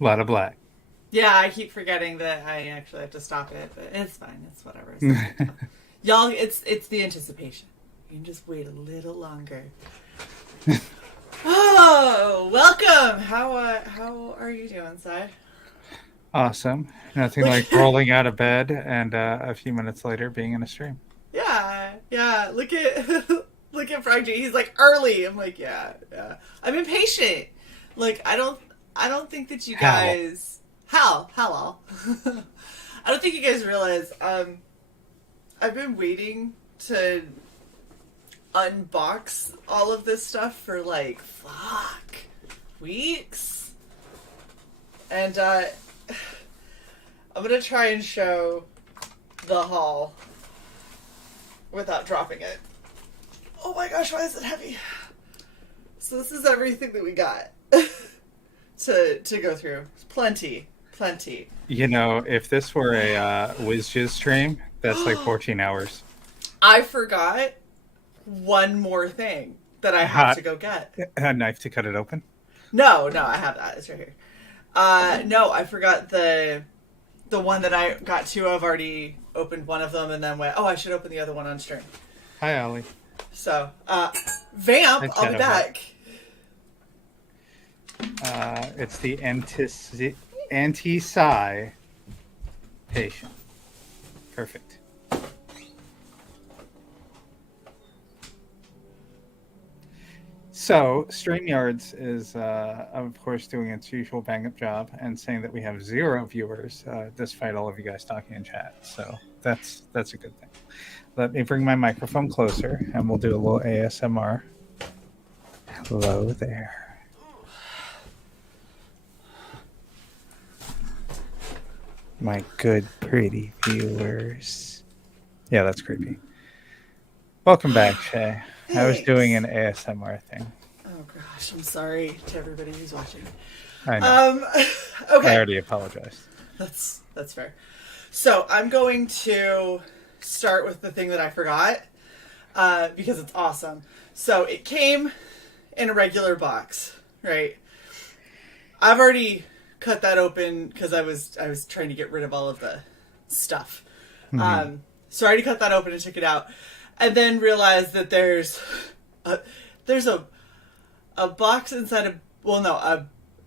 A lot of black. Yeah, I keep forgetting that I actually have to stop it, but it's fine. It's whatever. It's no big deal. Y'all, it's the anticipation. You can just wait a little longer. Oh, welcome. How are you doing, Si? Awesome. Nothing Look, like rolling out of bed and a few minutes later being in a stream. yeah, yeah. Look at look at Frog G. He's like early. I'm like, yeah, yeah. I'm impatient. Like, I don't think that you How? guys. How? I don't think you guys realize. I've been waiting to unbox all of this stuff for like weeks, and I'm gonna try and show the haul without dropping it. Oh my gosh, why is it heavy? So this is everything that we got to go through. Plenty, plenty. If this were a WizJiz stream, that's like 14 hours. I forgot one more thing that I have Hot. to go get. A knife to cut it open. No, I have that. It's right here. No, I forgot the one that I got two of. Already opened one of them and then went, oh, I should open the other one on stream. Hi, Ollie. So, Vamp, Hi, I'll be Shadow. back. It's the anti-psi patient. Perfect. So, StreamYards is, of course, doing its usual bang-up job and saying that we have 0 viewers, despite all of you guys talking in chat. So that's a good thing. Let me bring my microphone closer, and we'll do a little ASMR. Hello there. My good, pretty viewers. Yeah, that's creepy. Welcome back, Shay. I was doing an ASMR thing. Oh gosh, I'm sorry to everybody who's watching. I know. Okay. I already apologized. That's fair. So I'm going to start with the thing that I forgot because it's awesome. So it came in a regular box, right? I've already cut that open because I was trying to get rid of all of the stuff. Mm-hmm. So I already cut that open and took it out, and then realized that there's a box inside a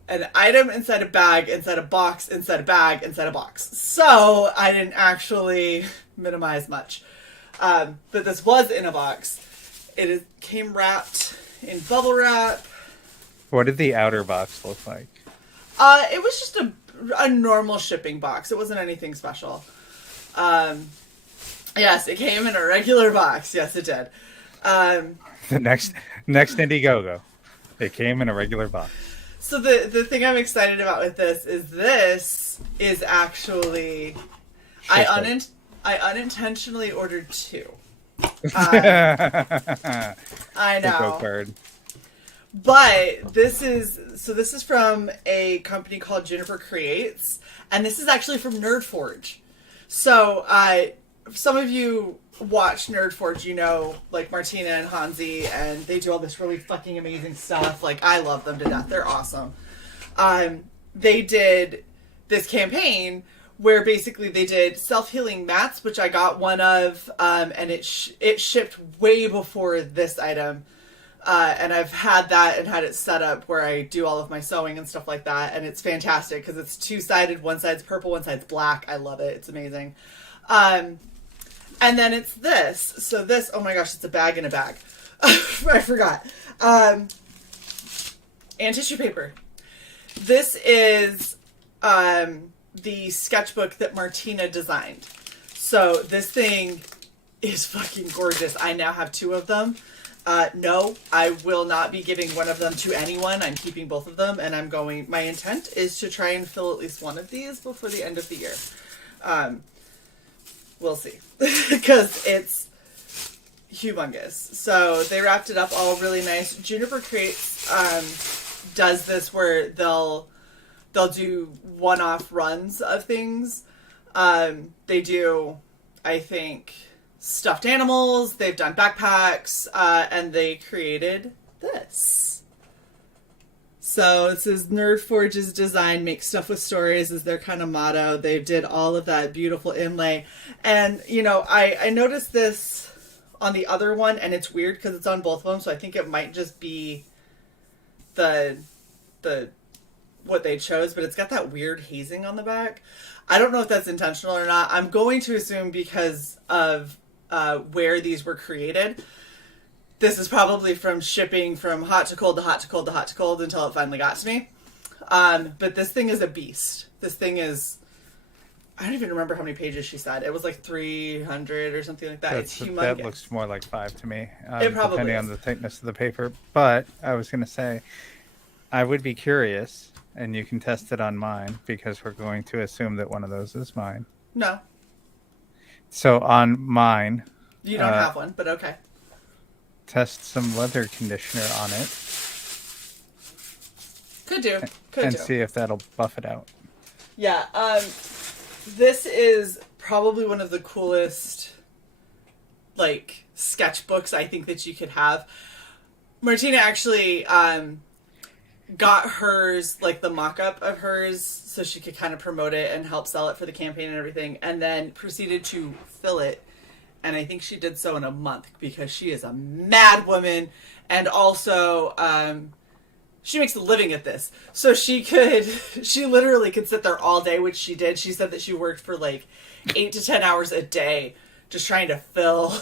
an item inside a bag, inside a box, inside a bag, inside a box. So I didn't actually minimize much. But this was in a box. Came wrapped in bubble wrap. What did the outer box look like? It was just a normal shipping box. It wasn't anything special. Yes, it came in a regular box. Yes, it did. The next Indiegogo. It came in a regular box. So the thing I'm excited about with this is actually I unintentionally ordered two. I know. Card. But this is from a company called Juniper Creates, and this is actually from Nerdforge. So some of you watch Nerdforge, you know, like Martina and Hansi, and they do all this really fucking amazing stuff. Like, I love them to death. They're awesome. They did this campaign where basically they did self-healing mats, which I got one of, and it shipped way before this item. And I've had that and had it set up where I do all of my sewing and stuff like that, and it's fantastic because it's two-sided. One side's purple, one side's black. I love it. It's amazing. And then it's this. So this, oh my gosh, it's a bag in a bag. I forgot. And tissue paper. This is the sketchbook that Martina designed. So this thing is fucking gorgeous. I now have two of them. No, I will not be giving one of them to anyone. I'm keeping both of them, and my intent is to try and fill at least one of these before the end of the year. We'll see. Because it's humongous. So they wrapped it up all really nice. Juniper Creates does this where they'll do one-off runs of things. They do, I think, stuffed animals. They've done backpacks, and they created this. So it says Nerdforge's design makes stuff with stories is their kind of motto. They did all of that beautiful inlay. And, you know, I noticed this on the other one, and it's weird because it's on both of them, so I think it might just be the what they chose, but it's got that weird hazing on the back. I don't know if that's intentional or not. I'm going to assume because of where these were created. This is probably from shipping from hot to cold to hot to cold to hot to cold until it finally got to me. But this thing is a beast. This thing is, I don't even remember how many pages she said. It was like 300 or something like that. It's humongous. That looks more like 5 to me. It probably depending is. on the thickness of the paper. But I was going to say, I would be curious, and you can test it on mine, because we're going to assume that one of those is mine. No. So on mine... You don't have one, but okay. Test some leather conditioner on it. Could do. And see if that'll buff it out. Yeah. This is probably one of the coolest, like, sketchbooks I think that you could have. Martina actually got hers, like the mock-up of hers, so she could kind of promote it and help sell it for the campaign and everything, and then proceeded to fill it. And I think she did so in a month because she is a mad woman. And also, she makes a living at this. So she literally could sit there all day, which she did. She said that she worked for like 8 to 10 hours a day just trying to fill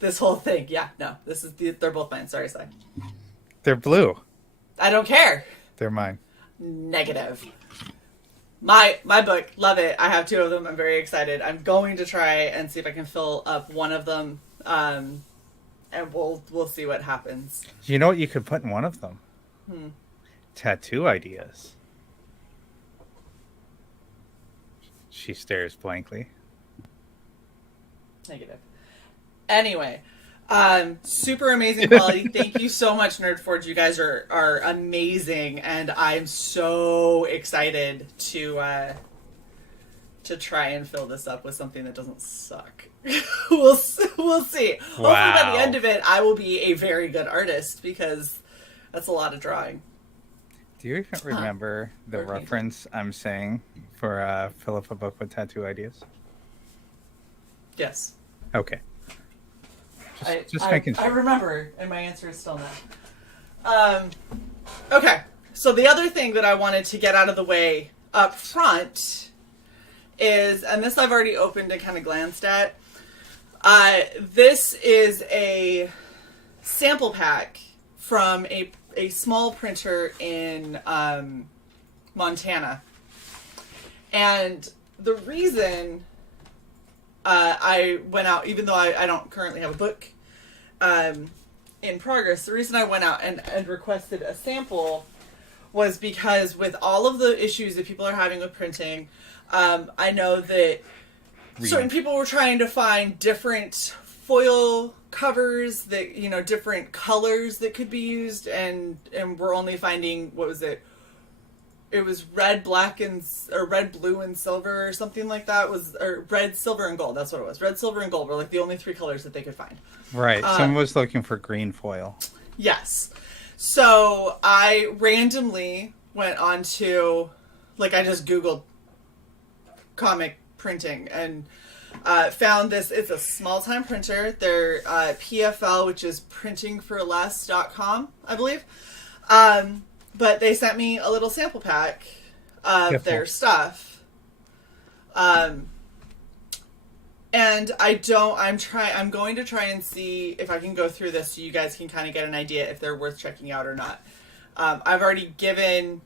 this whole thing. Yeah, no, they're both mine. Sorry, Si. They're blue. I don't care. They're mine. Negative. My book, love it. I have 2 of them. I'm very excited. I'm going to try and see if I can fill up one of them, and we'll see what happens. You know what you could put in one of them? Tattoo ideas. She stares blankly. Negative. Anyway, super amazing quality. Thank you so much, Nerdforge. You guys are amazing, and I'm so excited to try and fill this up with something that doesn't suck. we'll see. Wow. Hopefully, by the end of it, I will be a very good artist because that's a lot of drawing. Do you even remember the reference I'm saying for fill up a book with tattoo ideas? Yes. Okay. Just making sure. I remember, and my answer is still no. Okay, so the other thing that I wanted to get out of the way up front is, and this I've already opened and kind of glanced at, this is a sample pack from a small printer in Montana. And the reason I went out, even though I don't currently have a book in progress, the reason I went out and requested a sample was because with all of the issues that people are having with printing, I know that certain people were trying to find different foil covers that, you know, different colors that could be used, and we're only finding, what was it? It was red, black, or red, blue, and silver, or something like that. Or red, silver, and gold. That's what it was. Red, silver, and gold were like the only 3 colors that they could find. Right. Someone was looking for green foil. Yes. So I randomly went on to, like, I just Googled comic printing and found this. It's a small-time printer. They're PFL, which is printingforless.com, I believe. But they sent me a little sample pack of their stuff. And I'm going to try and see if I can go through this so you guys can kind of get an idea if they're worth checking out or not. I've already given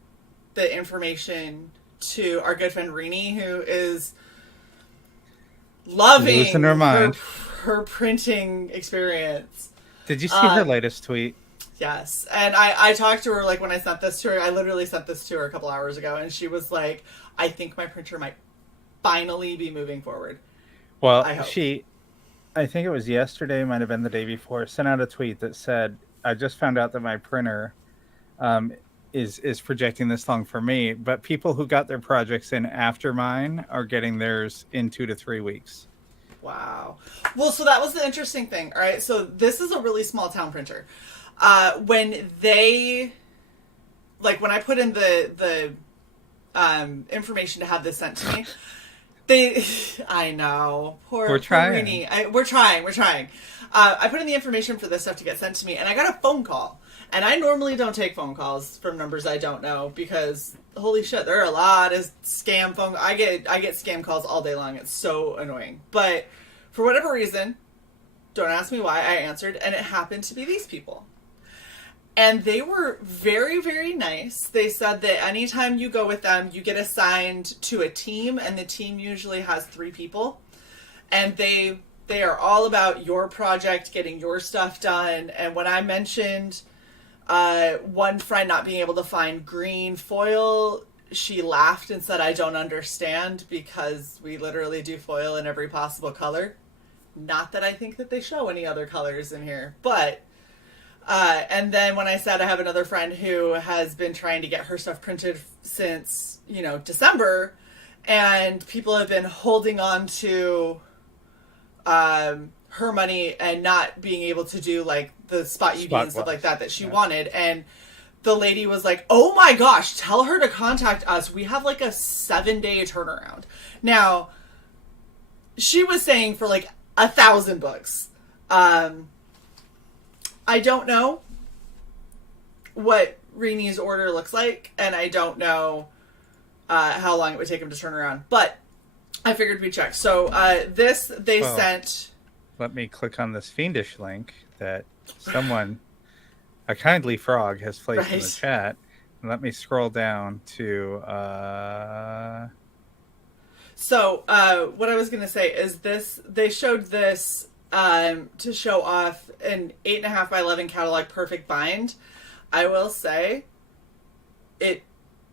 the information to our good friend Rini, who is loving her printing experience. Did you see her latest tweet? Yes. And I talked to her, like, when I sent this to her. I literally sent this to her a couple hours ago, and she was like, I think my printer might finally be moving forward. Well, I think it was yesterday, might have been the day before, sent out a tweet that said, I just found out that my printer is projecting this long for me, but people who got their projects in after mine are getting theirs in 2 to 3 weeks. Wow. Well, so that was the interesting thing. All right. So this is a really small town printer. When they like when I put in the information to have this sent to me, they, I know, We're trying. We're trying. I put in the information for this stuff to get sent to me, and I got a phone call. And I normally don't take phone calls from numbers I don't know because holy shit, there are a lot of scam phone. I get scam calls all day long. It's so annoying. But for whatever reason, don't ask me why, I answered, and it happened to be these people. And they were very, very nice. They said that anytime you go with them, you get assigned to a team, and the team usually has 3 people. And they are all about your project, getting your stuff done. And when I mentioned one friend not being able to find green foil, she laughed and said, I don't understand, because we literally do foil in every possible color. Not that I think that they show any other colors in here, but and then when I said I have another friend who has been trying to get her stuff printed since, December, and people have been holding on to her money and not being able to do like the spot UV and stuff like that she wanted. And the lady was like, oh my gosh, tell her to contact us. We have like a 7-day turnaround. Now, she was saying for like 1,000 books. I don't know what Rini's order looks like, and I don't know how long it would take him to turn around, but I figured we'd check. So this they sent. Let me click on this fiendish link that someone, a kindly frog, has placed in the chat. And let me scroll down to. So what I was going to say is this: they showed this to show off an 8.5 by 11 catalog perfect bind. I will say, it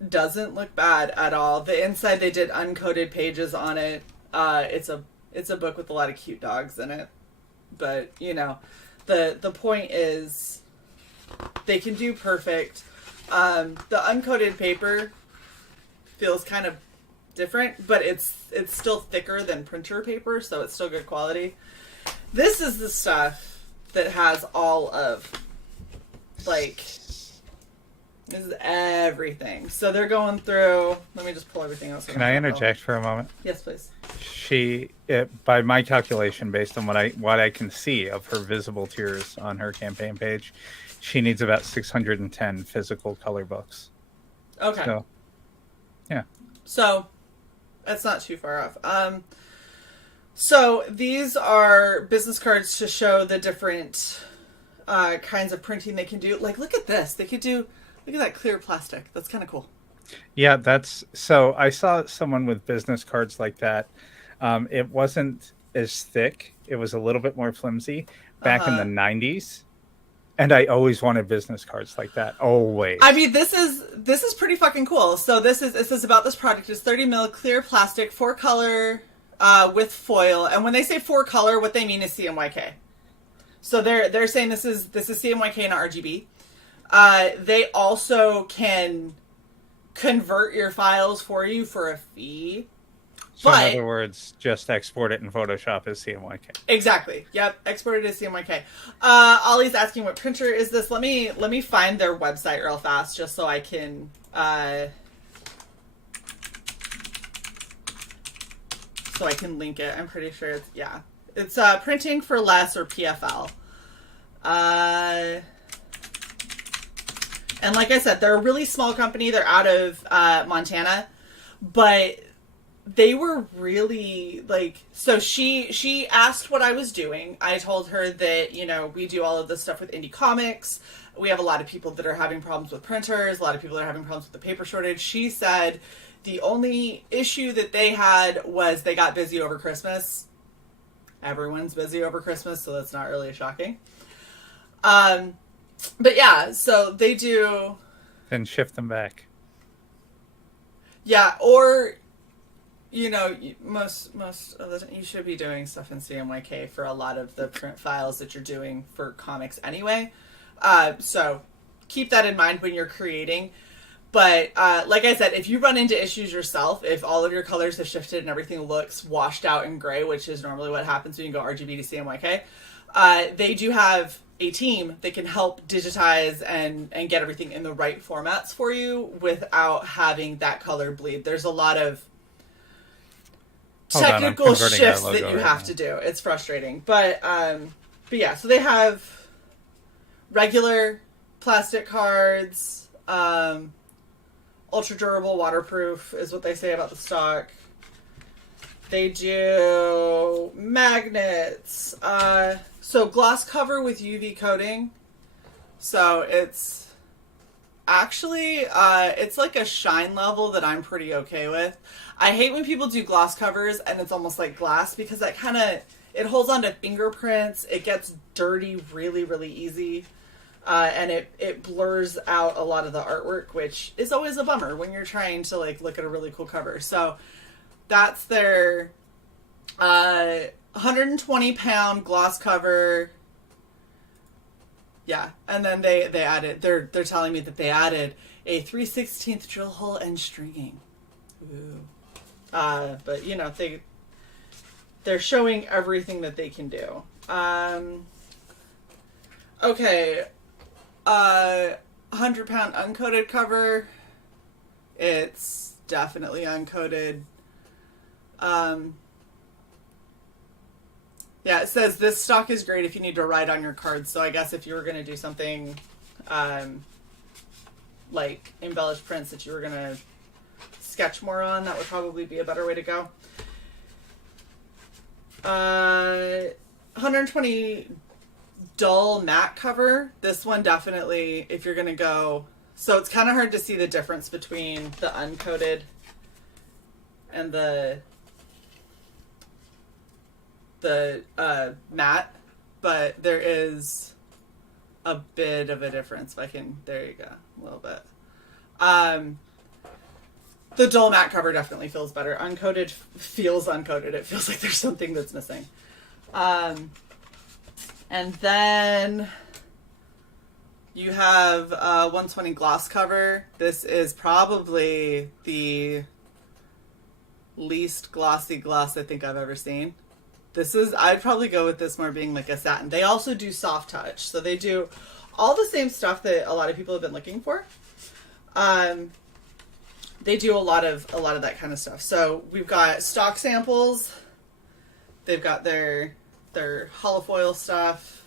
doesn't look bad at all. The inside, they did uncoated pages on it. It's a book with a lot of cute dogs in it. But, the point is they can do perfect. The uncoated paper feels kind of different, but it's still thicker than printer paper, so it's still good quality. This is the stuff that has all of, like, this is everything. So they're going through, let me just pull everything else. Can I interject for a moment? Yes, please. By my calculation, based on what I can see of her visible tiers on her campaign page, she needs about 610 physical color books. Okay. So, yeah. So, that's not too far off. So these are business cards to show the different kinds of printing they can do. Like, look at this. Look at that clear plastic. That's kind of cool. Yeah, so I saw someone with business cards like that. It wasn't as thick. It was a little bit more flimsy back in the 90s. And I always wanted business cards like that. Always. I mean, this is pretty fucking cool. So it says about this product is 30 mil clear plastic, 4-color with foil. And when they say 4-color, what they mean is CMYK. So they're saying this is CMYK and RGB. They also can convert your files for you for a fee. So in other words, just export it in Photoshop as CMYK. Exactly. Yep. Export it as CMYK. Ollie's asking what printer is this. Let me find their website real fast just so I can link it. I'm pretty sure it's Printing for Less, or PFL. And like I said, they're a really small company. They're out of Montana, but they were really so she asked what I was doing. I told her that, we do all of this stuff with indie comics. We have a lot of people that are having problems with printers, a lot of people that are having problems with the paper shortage. She said the only issue that they had was they got busy over Christmas. Everyone's busy over Christmas, so that's not really shocking. But yeah, so they do. Then shift them back. Yeah, or most of the time you should be doing stuff in CMYK for a lot of the print files that you're doing for comics anyway. So keep that in mind when you're creating. But like I said, if you run into issues yourself, if all of your colors have shifted and everything looks washed out and gray, which is normally what happens when you go RGB to CMYK, They do have a team that can help digitize and get everything in the right formats for you without having that color bleed. There's a lot of technical shifts that you have to do. It's frustrating, but yeah. So they have regular plastic cards, ultra durable, waterproof is what they say about the stock. They do magnets. So gloss cover with UV coating. So it's actually, it's like a shine level that I'm pretty okay with. I hate when people do gloss covers and it's almost like glass because that kind of, it holds onto fingerprints. It gets dirty really, really easy. And it blurs out a lot of the artwork, which is always a bummer when you're trying to like look at a really cool cover. So that's their 120-pound gloss cover. Yeah, and then they added, they're telling me that they added a 3/16 drill hole and stringing. Ooh. But you know, they're showing everything that they can do. Okay. 100-pound uncoated cover. It's definitely uncoated. Yeah, it says this stock is great if you need to write on your cards. So I guess if you were going to do something like embellished prints that you were going to sketch more on, that would probably be a better way to go. 120 dull matte cover. This one definitely, if you're going to go... So it's kind of hard to see the difference between the uncoated and the matte, but there is a bit of a difference. If I can, there you go, a little bit. The dull matte cover definitely feels better. Uncoated feels uncoated. It feels like there's something that's missing. And then you have 120 gloss cover. This is probably the least glossy gloss I think I've ever seen. I'd probably go with this more being like a satin. They also do soft touch. So they do all the same stuff that a lot of people have been looking for. They do a lot of that kind of stuff. So we've got stock samples. They've got their holofoil stuff.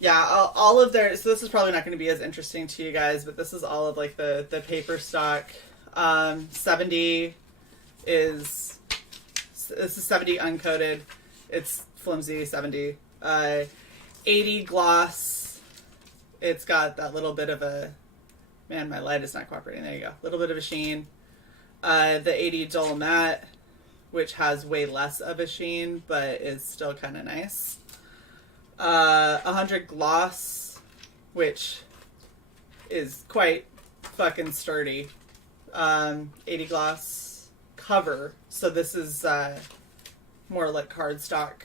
Yeah, all of their... So this is probably not going to be as interesting to you guys, but this is all of like the paper stock. 70 is... This is 70 uncoated. It's flimsy, 70. 80 gloss. It's got that little bit of a... Man, my light is not cooperating. There you go. A little bit of a sheen. The 80 dull matte, which has way less of a sheen, but is still kind of nice. 100 gloss, which is quite fucking sturdy. 80 gloss cover. So this is more like cardstock.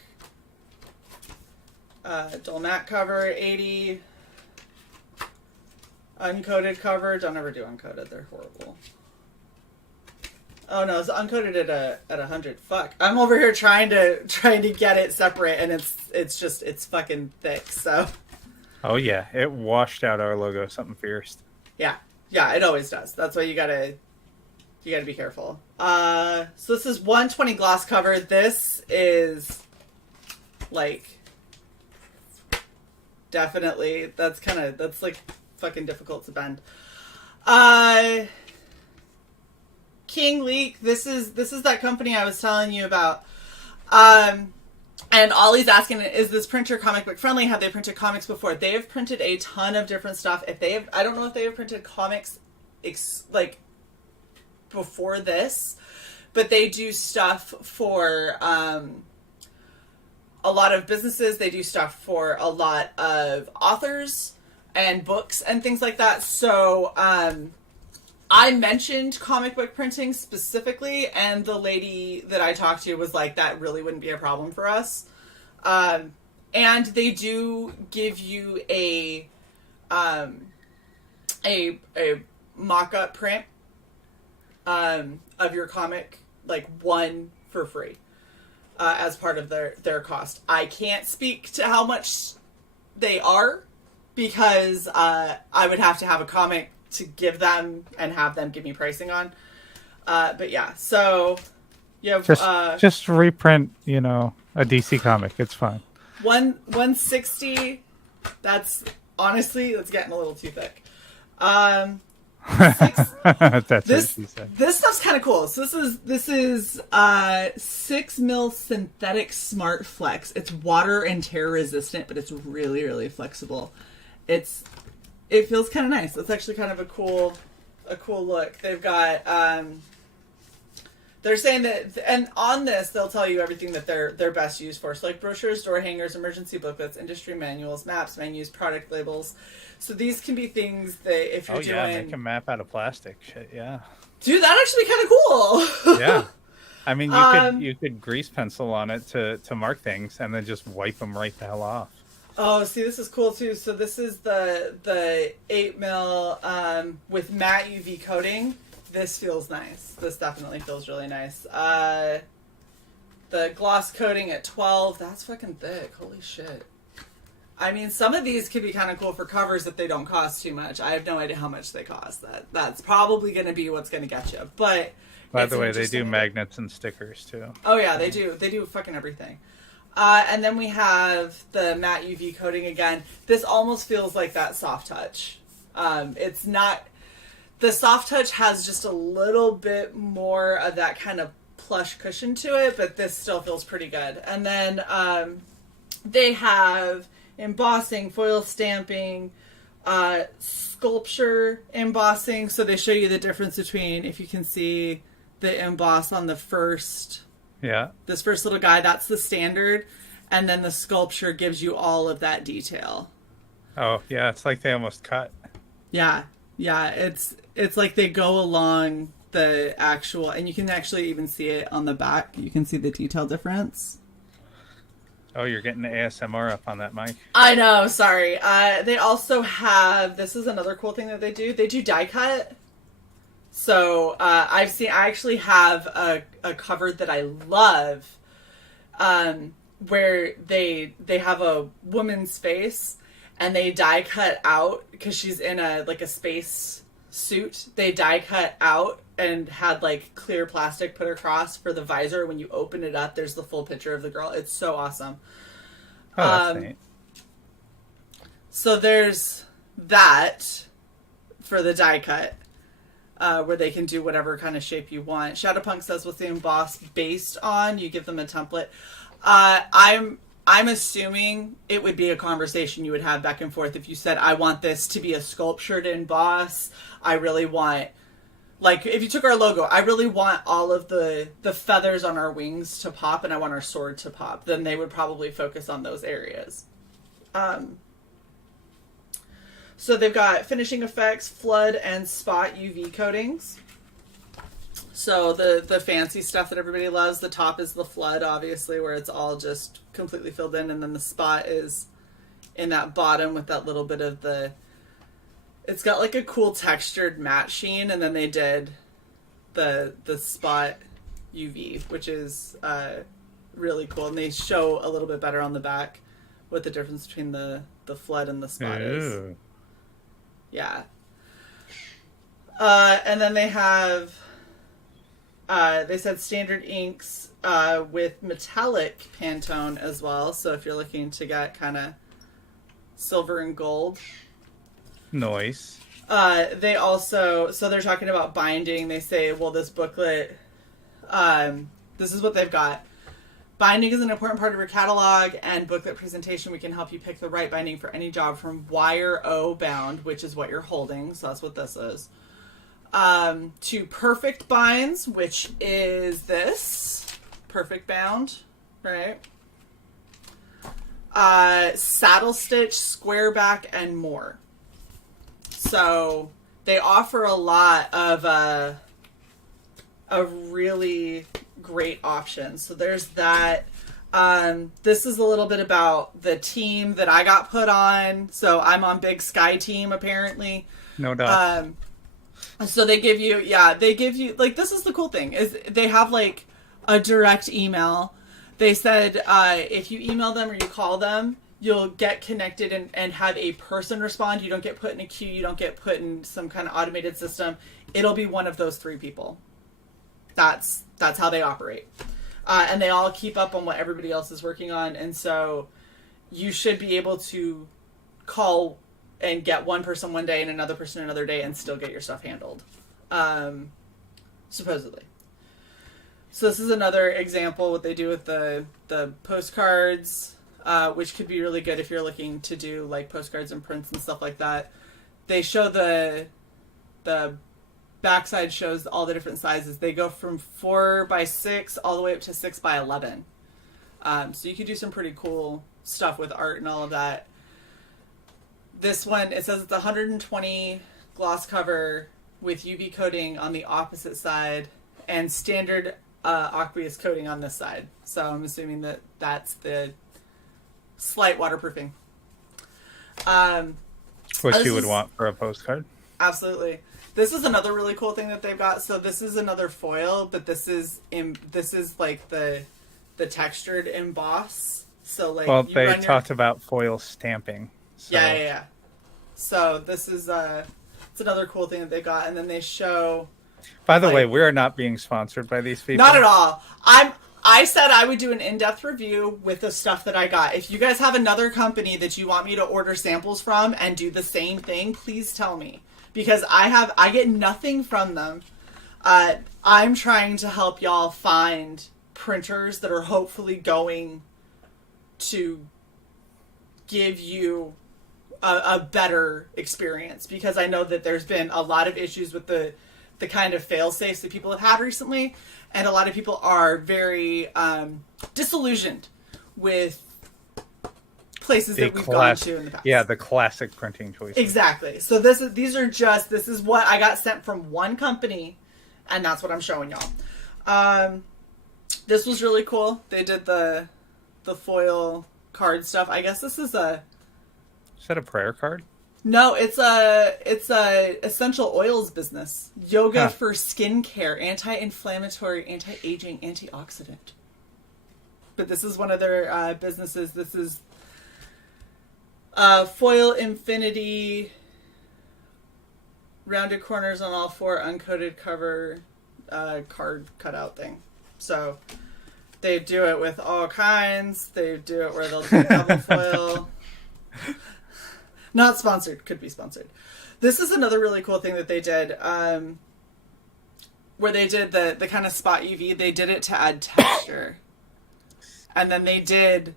Dull matte cover, 80. Uncoated cover. Don't ever do uncoated. They're horrible. Oh no, it's uncoated at 100. Fuck. I'm over here trying to get it separate, and it's fucking thick. So. Oh yeah, it washed out our logo. Something fierce. Yeah, it always does. That's why you gotta be careful. So this is 120 gloss cover. This is like definitely that's like fucking difficult to bend. King Leak, this is that company I was telling you about. And Ollie's asking, is this printer comic book friendly? Have they printed comics before? They have printed a ton of different stuff. I don't know if they have printed comics like before this, but they do stuff for a lot of businesses. They do stuff for a lot of authors and books and things like that. So I mentioned comic book printing specifically, and the lady that I talked to was like, that really wouldn't be a problem for us. And they do give you a mock-up print of your comic, like one for free. as part of their cost. I can't speak to how much they are because I would have to have a comic to give them and have them give me pricing on. But yeah, so you have just reprint, a DC comic. It's fine. 160. That's honestly, that's getting a little too thick. That's this what she said. this stuff's kind of cool. So this is 6 mil synthetic smart flex. It's water and tear resistant, but it's really, really flexible. It feels kind of nice. It's actually kind of a cool look. They've got they're saying that, and on this they'll tell you everything that they're best used for. So like brochures, door hangers, emergency booklets, industry manuals, maps, menus, product labels. So these can be things that if you're doing, make a map out of plastic. Shit, yeah. Dude, that actually kind of cool. Yeah. I mean, you could grease pencil on it to mark things and then just wipe them right the hell off. Oh, see, this is cool too. So this is the 8 mil with matte UV coating. This feels nice. This definitely feels really nice. The gloss coating at 12. That's fucking thick. Holy shit. I mean, some of these could be kind of cool for covers if they don't cost too much. I have no idea how much they cost. That's probably going to be what's going to get you. But by the way, they do magnets and stickers too. Oh yeah, they do. They do fucking everything. And then we have the matte UV coating again. This almost feels like that soft touch. It's not. The soft touch has just a little bit more of that kind of plush cushion to it, but this still feels pretty good. And then they have embossing, foil stamping, sculpture embossing. So they show you the difference between, if you can see the emboss on the first, this first little guy, that's the standard. And then the sculpture gives you all of that detail. Oh, yeah. It's like they almost cut. Yeah. Yeah. It's like they go along the actual, and you can actually even see it on the back. You can see the detail difference. Oh, you're getting the ASMR up on that mic. I know, sorry. They also have, this is another cool thing that they do. They do die cut. So I actually have a cover that I love, where they have a woman's face and they die cut out because she's in a space suit. They die cut out and had like clear plastic put across for the visor. When you open it up, there's the full picture of the girl. It's so awesome. Oh, that's neat. So there's that for the die cut, where they can do whatever kind of shape you want. Shadowpunk says with the emboss based on, you give them a template. I'm assuming it would be a conversation you would have back and forth if you said, I want this to be a sculptured emboss. I really want, like, if you took our logo, I really want all of the feathers on our wings to pop and I want our sword to pop. Then they would probably focus on those areas. So they've got finishing effects, flood, and spot UV coatings. So the fancy stuff that everybody loves, the top is the flood, obviously, where it's all just completely filled in, and then the spot is in that bottom with that little bit of it's got like a cool textured matte sheen, and then they did the spot UV, which is really cool, and they show a little bit better on the back what the difference between the flood and the spot is. Yeah. And then they have, they said standard inks with metallic Pantone as well. So if you're looking to get kind of silver and gold. Nice. They also, so they're talking about binding. They say, well, this booklet, this is what they've got. Binding is an important part of your catalog and booklet presentation. We can help you pick the right binding for any job, from wire O bound, which is what you're holding. So that's what this is. To perfect binds, which is this. Perfect bound, right? Saddle stitch, square back, and more. So they offer a lot of really great options. So there's that. This is a little bit about the team that I got put on. So I'm on Big Sky Team, apparently. No doubt. So they give you, like, this is the cool thing, is they have like a direct email They said if you email them or you call them, you'll get connected and have a person respond. You don't get put in a queue. You don't get put in some kind of automated system. It'll be one of those 3 people. That's how they operate. And they all keep up on what everybody else is working on. And so you should be able to call and get one person one day and another person another day and still get your stuff handled. Supposedly. So this is another example what they do with the postcards, which could be really good if you're looking to do like postcards and prints and stuff like that. They show the backside shows all the different sizes. They go from 4x6 all the way up to 6x11. So you could do some pretty cool stuff with art and all of that. This one, it says it's 120 gloss cover with UV coating on the opposite side and standard aqueous coating on this side. So I'm assuming that that's the slight waterproofing. What you would want for a postcard. Absolutely. This is another really cool thing that they've got. So this is another foil, but this is like the textured emboss. So like, well, they talked about foil stamping. So. Yeah. So this is it's another cool thing that they got, and then they show. By the way, we're not being sponsored by these people. Not at all. I said I would do an in-depth review with the stuff that I got. If you guys have another company that you want me to order samples from and do the same thing, please tell me. Because I get nothing from them. I'm trying to help y'all find printers that are hopefully going to give you a better experience. Because I know that there's been a lot of issues with the kind of fail-safes that people have had recently. And a lot of people are very disillusioned with places that we've gone to in the past. Yeah, the classic printing choices. Exactly. So this is what I got sent from one company, and that's what I'm showing y'all. This was really cool. They did the foil card stuff. I guess this is a... Is that a prayer card? No, it's a essential oils business. Yoga for skincare, anti-inflammatory, anti-aging, antioxidant. But this is one of their businesses. This is foil infinity, rounded corners on all 4, uncoated cover, card cutout thing. So they do it with all kinds. They do it where they'll do double foil. Not sponsored. Could be sponsored. This is another really cool thing that they did, where they did the kind of spot UV. They did it to add texture. And then they did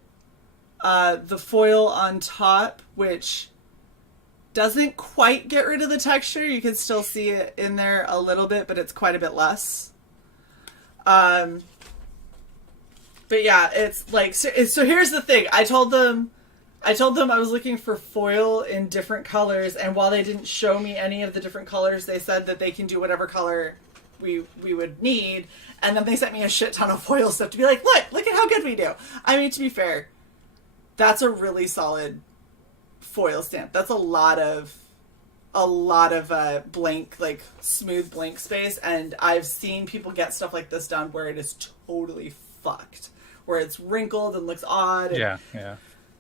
the foil on top, which doesn't quite get rid of the texture. You can still see it in there a little bit, but it's quite a bit less. But yeah, it's like... So here's the thing. I told them I was looking for foil in different colors, and while they didn't show me any of the different colors, they said that they can do whatever color we would need, and then they sent me a shit ton of foil stuff to be like, look at how good we do. I mean, to be fair, that's a really solid foil stamp. That's a lot of blank, like smooth blank space, and I've seen people get stuff like this done where it is totally fucked, where it's wrinkled and looks odd. Yeah.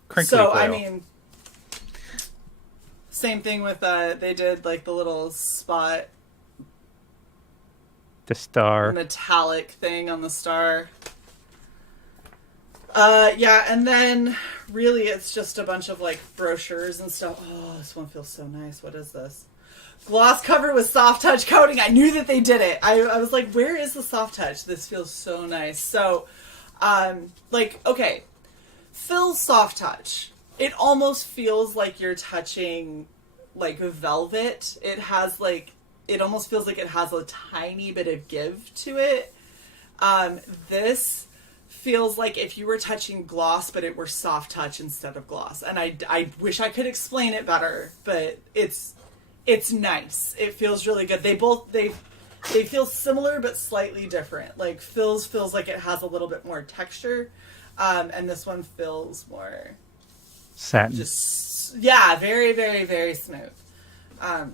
Crinkly so foil. I mean, same thing with they did like the little spot, the star metallic thing on the star. Yeah, and then really it's just a bunch of like brochures and stuff. Oh, this one feels so nice. What is this? Gloss cover with soft touch coating. I knew that they did it. I was like, where is the soft touch? This feels so nice. So, okay. Phil's soft touch. It almost feels like you're touching like velvet. It almost feels like it has a tiny bit of give to it. This feels like if you were touching gloss, but it were soft touch instead of gloss. And I wish I could explain it better, but it's nice. It feels really good. They feel similar but slightly different. Like Phil's feels like it has a little bit more texture. And this one feels more satin. Very, very, very smooth.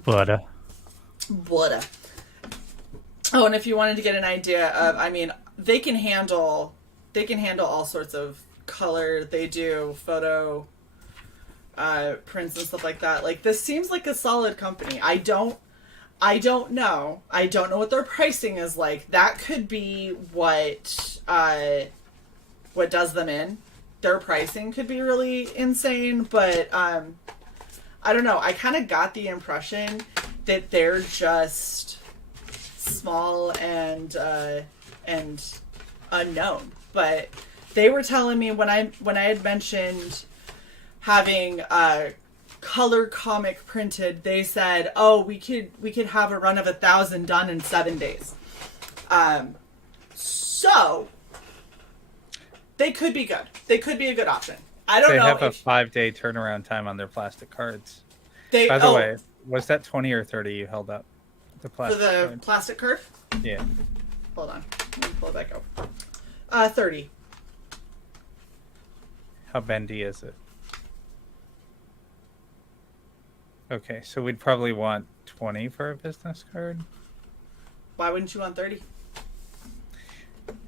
Butter. Oh, and if you wanted to get an idea of, I mean, they can handle handle all sorts of color. They do photo prints and stuff like that. Like, this seems like a solid company. I don't know. I don't know what their pricing is like. That could be what does them in. Their pricing could be really insane, but I don't know. I kind of got the impression that they're just small and unknown. But they were telling me when I had mentioned having color comic printed, they said, "Oh, we could have a run of 1,000 done in 7 days." So they could be good. They could be a good option. I don't know. They have a 5-day turnaround time on their plastic cards. They, By the way, was that 20 or 30 you held up? The for plastic the card? plastic card? Yeah. Hold on. Let me pull it back up. 30. How bendy is it? Okay, so we'd probably want 20 for a business card. Why wouldn't you want 30?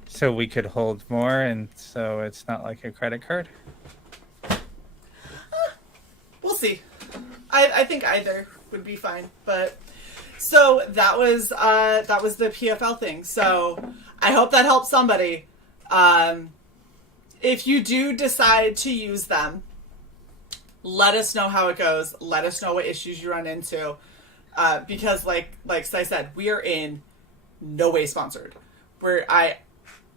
So we could hold more, and so it's not like a credit card? We'll see. I think either would be fine. But so that was the PFL thing. So I hope that helps somebody. If you do decide to use them, let us know how it goes. Let us know what issues you run into. Because like I said, we are in no way sponsored. Where I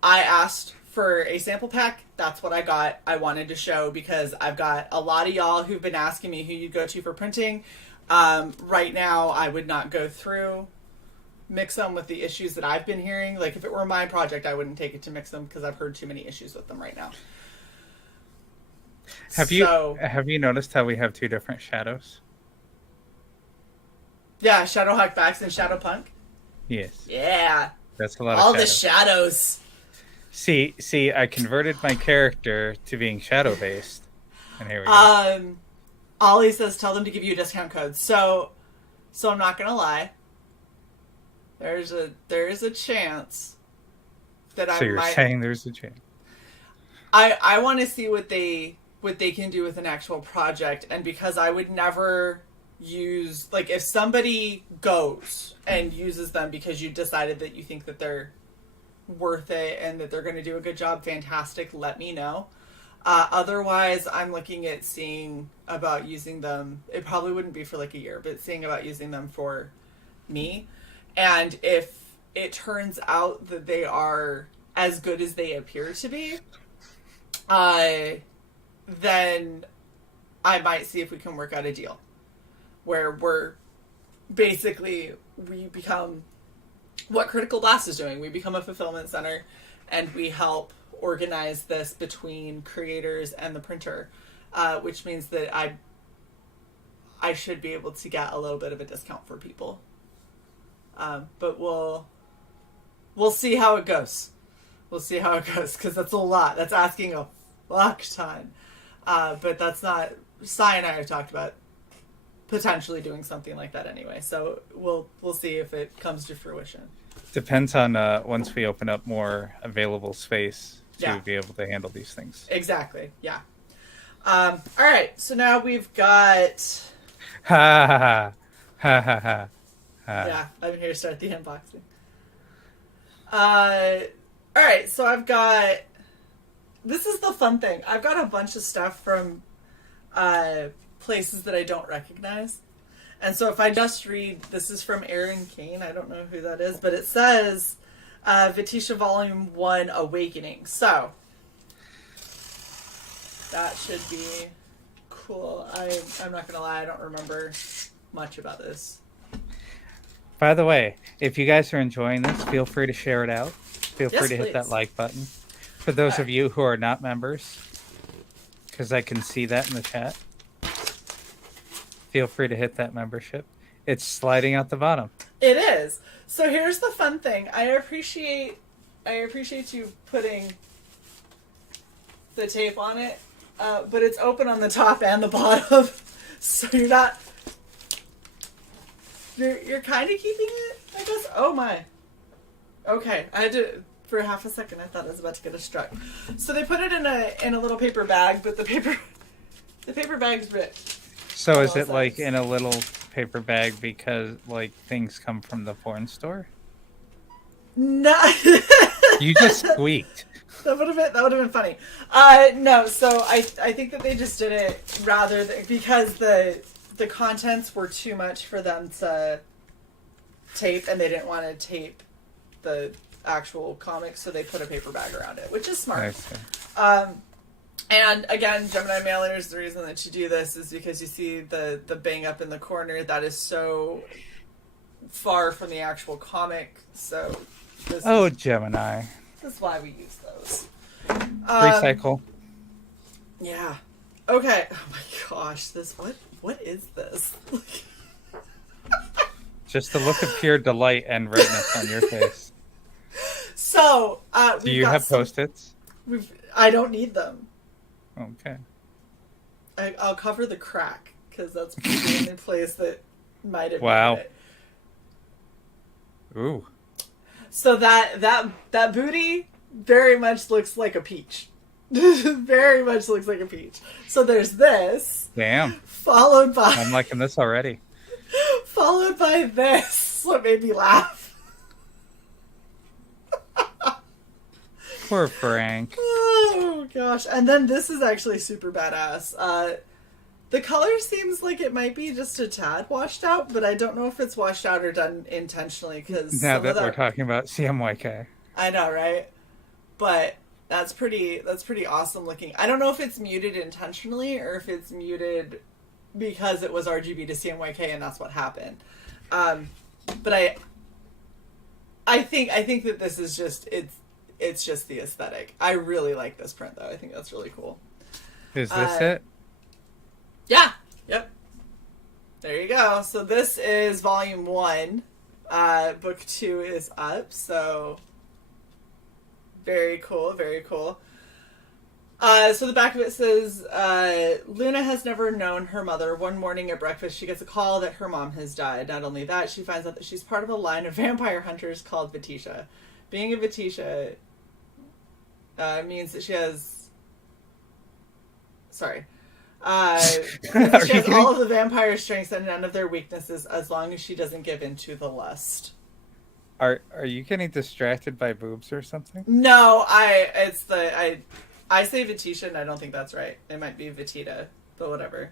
asked for a sample pack. That's what I got. I wanted to show because I've got a lot of y'all who've been asking me who you go to for printing. Right now, I would not go through Mix'em with the issues that I've been hearing. Like, if it were my project, I wouldn't take it to Mix'em because I've heard too many issues with them right now. Have you noticed how we have 2 different shadows? Yeah, Shadowhawk Backs and Shadowpunk. Yes. Yeah. That's a lot All of shadows. the shadows. See, I converted my character to being shadow-based. And here we go. Ollie says tell them to give you a discount code. So I'm not gonna lie. There is a chance that I So you're might... saying there's a chance. I want to see what they can do with an actual project, and because I would never use, like, if somebody goes and uses them because you decided that you think that they're worth it and that they're going to do a good job, fantastic, let me know. Otherwise, I'm looking at seeing about using them. It probably wouldn't be for like a year, but seeing about using them for me. And if it turns out that they are as good as they appear to be, then I might see if we can work out a deal where we become what Critical Blast is doing. We become a fulfillment center and we help organize this between creators and the printer, which means that I should be able to get a little bit of a discount for people. But we'll see how it goes. We'll see how it goes, because that's a lot. That's asking a fuck ton. But that's not... Sai and I have talked about potentially doing something like that anyway. So we'll see if it comes to fruition. Depends on once we open up more available space to be able to handle these things. Exactly, yeah. All right, so now we've got... Ha ha ha. Ha ha ha. Yeah, I'm here to start the unboxing. All right, so I've got... This is the fun thing. I've got a bunch of stuff from places that I don't recognize. And so if I just read... This is from Aaron Kane. I don't know who that is, but it says Vitisha Volume 1 Awakening. So that should be cool. I'm not going to lie. I don't remember much about this. By the way, if you guys are enjoying this, feel free to share it out. Feel free to hit that please. like button. For those of you who are not members, because I can see that in the chat, feel free to hit that membership. It's sliding out the bottom. It is. So here's the fun thing. I appreciate you putting the tape on it, but it's open on the top and the bottom, so you're not... You're kind of keeping it, I guess. Oh my. Okay, I had to For half a second, I thought I was about to get a struck. So they put it in a little paper bag, but the paper bag's ripped. So is it like in a little paper bag because like things come from the porn store? No. You just squeaked. That would have been funny. No, so I think that they just did it rather than, because the contents were too much for them to tape, and they didn't want to tape the actual comic, so they put a paper bag around it, which is smart. And again, Gemini mailers, the reason that you do this is because you see the bang up in the corner. That is so far from the actual comic. So Gemini. That's why we use those. Recycle. Yeah. Okay. Oh my gosh. What is this? Just the look of pure delight and redness on your face. So, do you have Post-its? I don't need them. Okay. I'll cover the crack, because that's the only place that might have Wow. made it. Ooh. So that booty very much looks like a peach. Very much looks like a peach. So there's this. Damn. Followed by... I'm liking this already. Followed by this. What made me laugh. Poor Frank. Oh gosh. And then this is actually super badass. The color seems like it might be just a tad washed out, but I don't know if it's washed out or done intentionally, because now that we're talking about CMYK. I know, right? But that's pretty awesome looking. I don't know if it's muted intentionally or if it's muted because it was RGB to CMYK and that's what happened. But I think that this is just it's just the aesthetic. I really like this print though. I think that's really cool. Is this it? Yeah. Yep. There you go. So this is volume 1. Book 2 is up. So very cool. Very cool. So the back of it says, Luna has never known her mother. One morning at breakfast, she gets a call that her mom has died. Not only that, she finds out that she's part of a line of vampire hunters called Vitisha. Being a Vitisha means that she has... Sorry. She has all of the vampire strengths and none of their weaknesses, as long as she doesn't give in to the lust. Are you getting distracted by boobs or something? No, I say Vitisha and I don't think that's right. It might be Vitita, but whatever.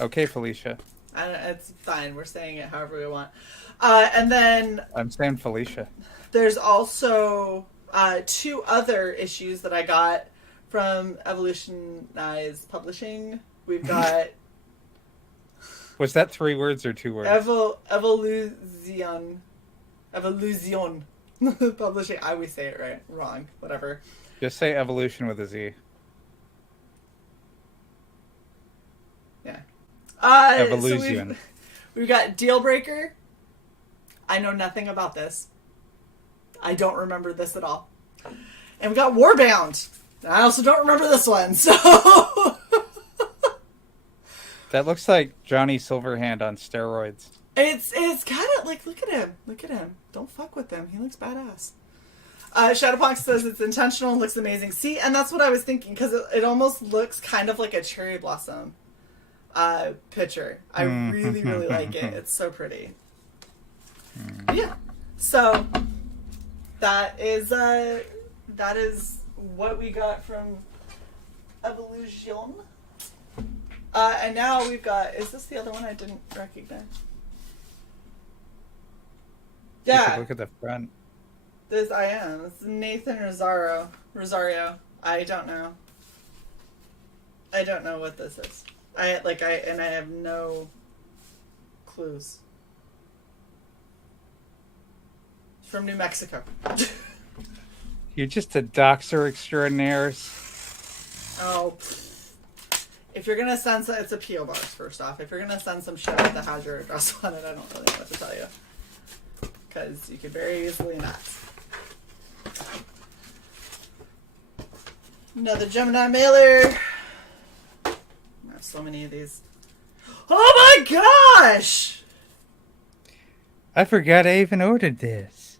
Okay, Felicia. It's fine. We're saying it however we want. And then I'm saying Felicia. There's also 2 other issues that I got from Evolutionize Publishing. We've got... Was that 3 words or 2 words? Evolution Publishing. I always say it right. Wrong. Whatever. Just say evolution with a Z. Yeah. Evolution. So we've got Deal Breaker. I know nothing about this. I don't remember this at all. And we got Warbound. I also don't remember this one, so... That looks like Johnny Silverhand on steroids. It's kind of like, look at him. Look at him. Don't fuck with him. He looks badass. Shadowpunk says it's intentional and looks amazing. See, and that's what I was thinking, because it almost looks kind of like a cherry blossom picture. I really, really like it. It's so pretty. Yeah. So that is what we got from Evolution. And now we've got, is this the other one I didn't recognize? Yeah. Look at the front. This I am. It's Nathan Rosario. I don't know. I don't know what this is. I have no clues. It's from New Mexico. You're just a doxer extraordinaire. Oh. If you're gonna send it's a P.O. box, first off. If you're gonna send some shit that has your address on it, I don't really know what to tell you. Because you could very easily not. Another Gemini mailer. I have so many of these. Oh my gosh! I forgot I even ordered this.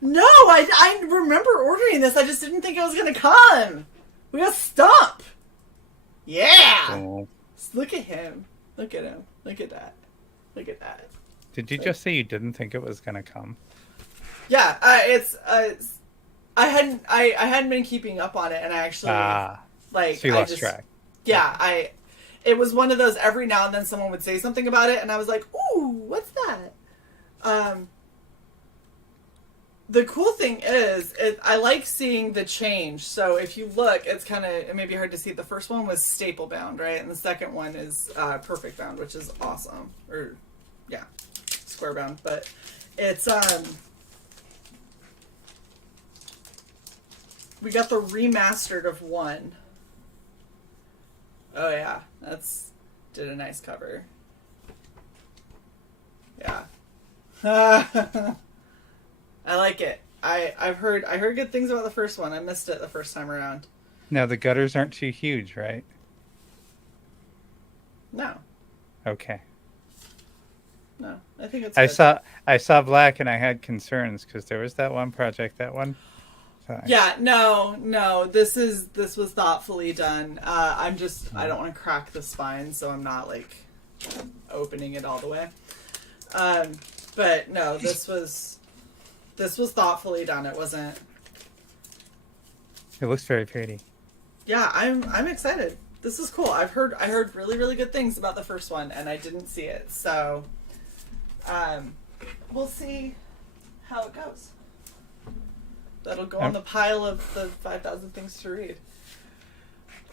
No, I remember ordering this. I just didn't think it was gonna come. We got Stump. Yeah. Oh. Look at him. Look at him. Look at that. Look at that. Did you just say you didn't think it was gonna come? Yeah. I hadn't been keeping up on it, and I actually so you lost track. Yeah. It was one of those. Every now and then, someone would say something about it, and I was like, "Ooh, what's that?" The cool thing is, I like seeing the change. So if you look, it may be hard to see. The first one was staple bound, right? And the second one is perfect bound, which is awesome. Or, yeah, square bound. But it's, we got the remastered of 1. Oh yeah, did a nice cover. Yeah. I like it. I heard good things about the first one. I missed it the first time around. Now the gutters aren't too huge, right? No. Okay. No, I think it's. I saw black and I had concerns because there was that one project, Yeah, no. This was thoughtfully done. I don't want to crack the spine, so I'm not like opening it all the way. But no, this was thoughtfully done. It wasn't. It looks very pretty. Yeah, I'm excited. This is cool. I heard really, really good things about the first one, and I didn't see it. So, we'll see how it goes. That'll go on the pile of the 5,000 things to read.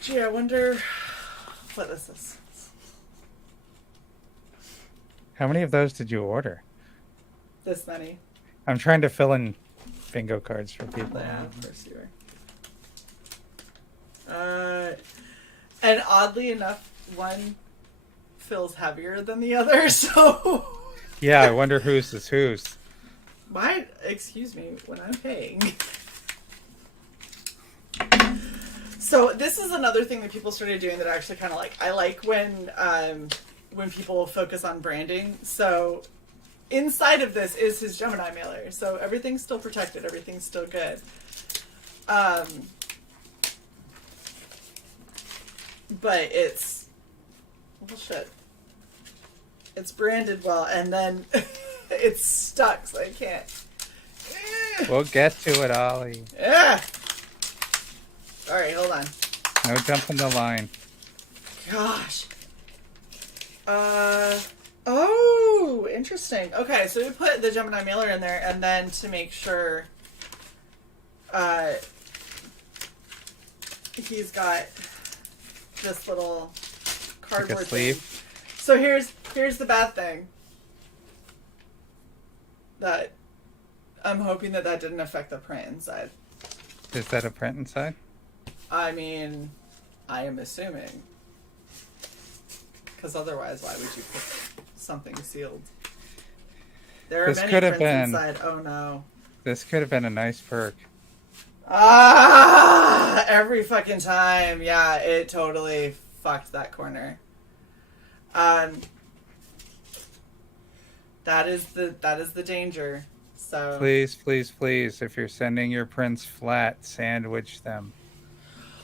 Gee, I wonder what this is. How many of those did you order? This many. I'm trying to fill in bingo cards for people. Yeah, of course you are. And oddly enough, one feels heavier than the other, so... Yeah, I wonder whose is whose. Excuse me, when I'm paying. So this is another thing that people started doing that I actually kind of like. I like when people focus on branding. So inside of this is his Gemini mailer. So everything's still protected. Everything's still good. But it's... Well, shit. It's branded well, and then it's stuck, so I can't. We'll get to it, Ollie. Yeah. All right, hold on. No jumping the line. Gosh. Oh, interesting. Okay, so we put the Gemini mailer in there, and then to make sure, he's got this little cardboard like a sleeve. thing. So here's the bad thing. That I'm hoping that didn't affect the print inside. Is that a print inside? I mean, I am assuming. Because otherwise, why would you put something sealed? There are many prints inside. Oh no. This could have been a nice perk. Every fucking time. Yeah, it totally fucked that corner. That is the danger. So please, if you're sending your prints flat, sandwich them.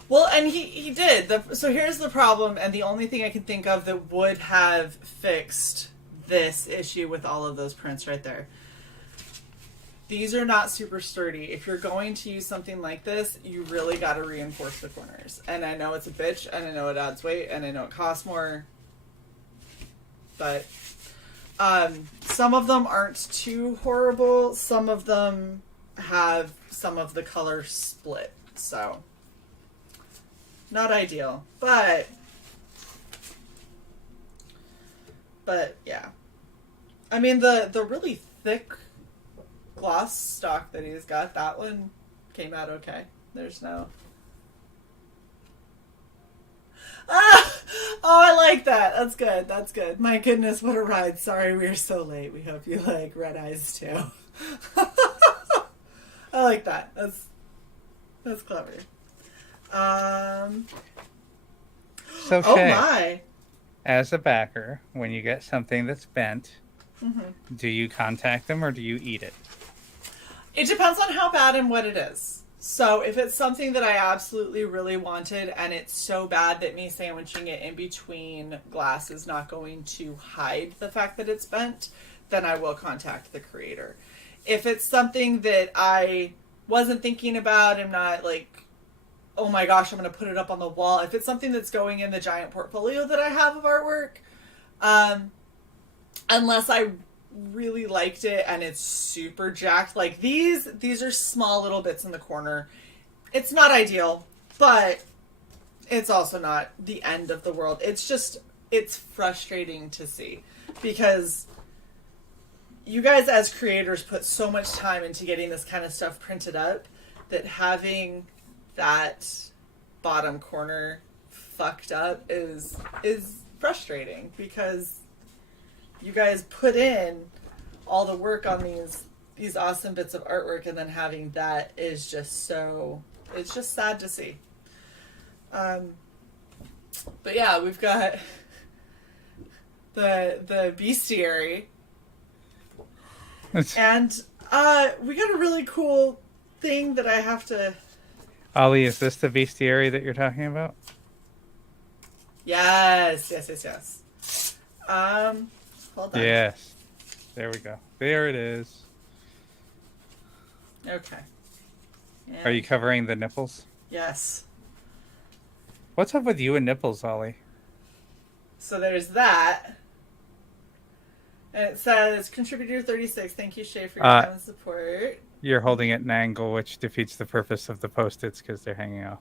Well, and he did. So here's the problem, and the only thing I can think of that would have fixed this issue with all of those prints right there. These are not super sturdy. If you're going to use something like this, you really got to reinforce the corners. And I know it's a bitch, and I know it adds weight, and I know it costs more. But some of them aren't too horrible. Some of them have some of the color split. So, not ideal. But yeah. I mean, the really thick gloss stock that he's got, that one came out okay. There's no... Oh, I like that. That's good. That's good. My goodness, what a ride. Sorry we are so late. We hope you like red eyes too. I like that. That's clever. So oh Shay, my. as a backer, when you get something that's bent, Mm-hmm. do you contact them or do you eat it? It depends on how bad and what it is. So if it's something that I absolutely really wanted and it's so bad that me sandwiching it in between glass is not going to hide the fact that it's bent, then I will contact the creator. If it's something that I wasn't thinking about, I'm not like, oh my gosh, I'm going to put it up on the wall. If it's something that's going in the giant portfolio that I have of artwork, unless I really liked it and it's super jacked, like these are small little bits in the corner. It's not ideal, but it's also not the end of the world. It's frustrating to see because you guys as creators put so much time into getting this kind of stuff printed up that having that bottom corner fucked up is frustrating because you guys put in all the work on these awesome bits of artwork, and then having that is just it's just sad to see. But yeah, we've got the bestiary, and we got a really cool thing that I have to. Ollie, is this the bestiary that you're talking about? Yes. Hold on. Yes. There we go. There it is. Okay. And Are you covering the nipples? yes. What's up with you and nipples, Ollie? So there's that. And it says, Contributor 36, thank you, Shay, for your time and support. You're holding it at an angle, which defeats the purpose of the Post-its because they're hanging off.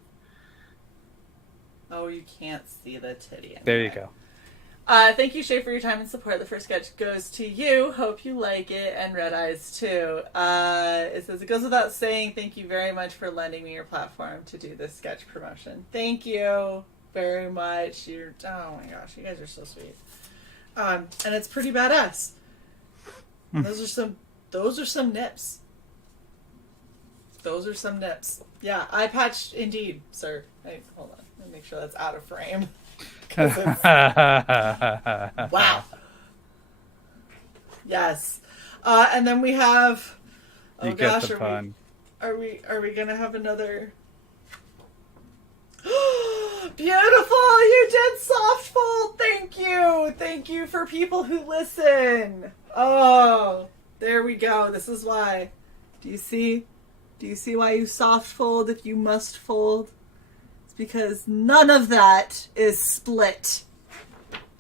Oh, you can't see the titty anyway. There you go. Thank you, Shay, for your time and support. The first sketch goes to you. Hope you like it, and Red Eyes too. It says, it goes without saying, thank you very much for lending me your platform to do this sketch promotion. Thank you very much. Oh my gosh, you guys are so sweet. And it's pretty badass. Those are some nips. Those are some nips. Yeah, eye patch indeed, sir. Hey, hold on. Let me make sure that's out of frame. Wow. Yes. And then we have. Oh you gosh, get the pun. Are we gonna have another? Beautiful! You did soft fold. Thank you for people who listen. Oh, there we go. This is why. Do you see why you soft fold if you must fold? Because none of that is split.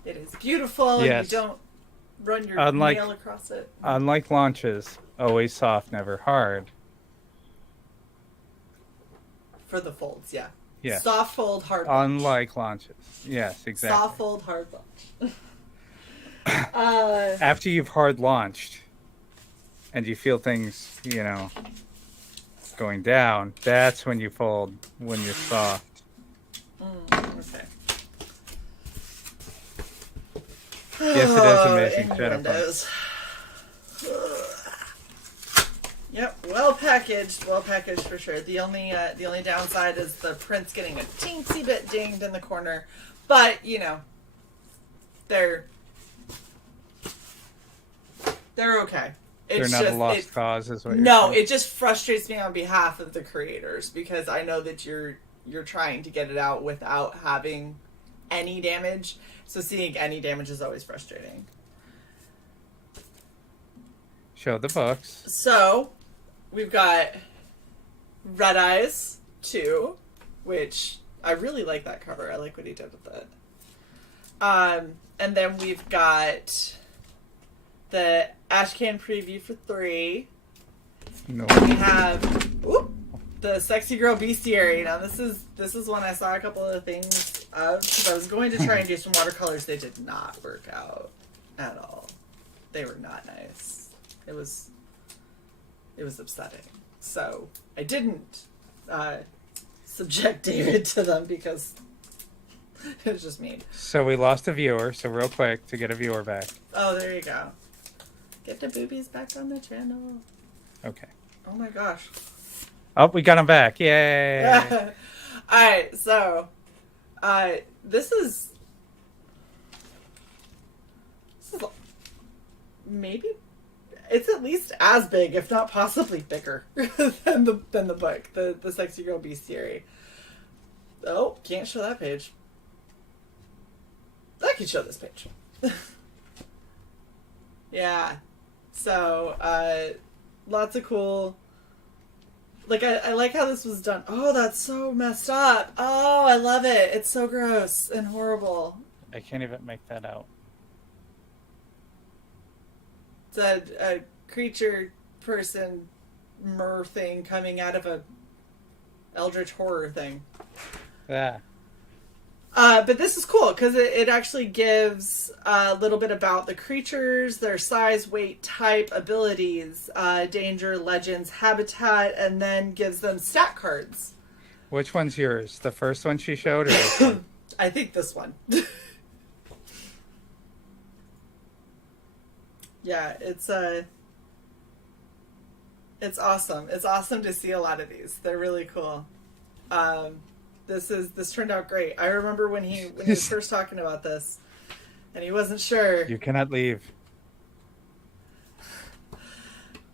It is beautiful. Yes. You don't run your nail across it. Unlike launches, always soft, never hard. For the folds, yeah. Yes. Soft fold, hard launch. Unlike launches. Yes, exactly. Soft fold, hard launch. After you've hard launched and you feel things, going down, that's when you fold, when you're soft. Okay. Yes, it is amazing. Windows. Yep, well packaged for sure. The only downside is the print's getting a teensy bit dinged in the corner, but they're okay. They're not a lost cause, is what you're saying. It just frustrates me on behalf of the creators because I know that you're trying to get it out without having any damage. So seeing any damage is always frustrating. Show the books. So we've got Red Eyes 2, which I really like that cover. I like what he did with it. And then we've got the Ashcan preview for 3. No. We have the Sexy Girl Bestiary. Now this is one I saw a couple of things of because I was going to try and do some watercolors. They did not work out at all. They were not nice. It was upsetting. So I didn't subject David to them because it was just mean. So we lost a viewer, so real quick to get a viewer back. Oh, there you go. Get the boobies back on the channel. Okay. Oh my gosh. Oh, we got him back. Yay! Alright, so this is maybe It's at least as big, if not possibly bigger, than the book, the Sexy Girl Bestiary. Oh, can't show that page. I can show this page. Yeah. So, lots of cool. Like, I like how this was done. Oh, that's so messed up. Oh, I love it. It's so gross and horrible. I can't even make that out. It's a creature person thing coming out of a eldritch horror thing. Yeah. But this is cool because it actually gives a little bit about the creatures, their size, weight, type, abilities, danger, legends, habitat, and then gives them stat cards. Which one's yours? The first one she showed, or this one? I think this one. Yeah, it's awesome. It's awesome to see a lot of these. They're really cool. This turned out great. I remember when he was first talking about this, and he wasn't sure. You cannot leave.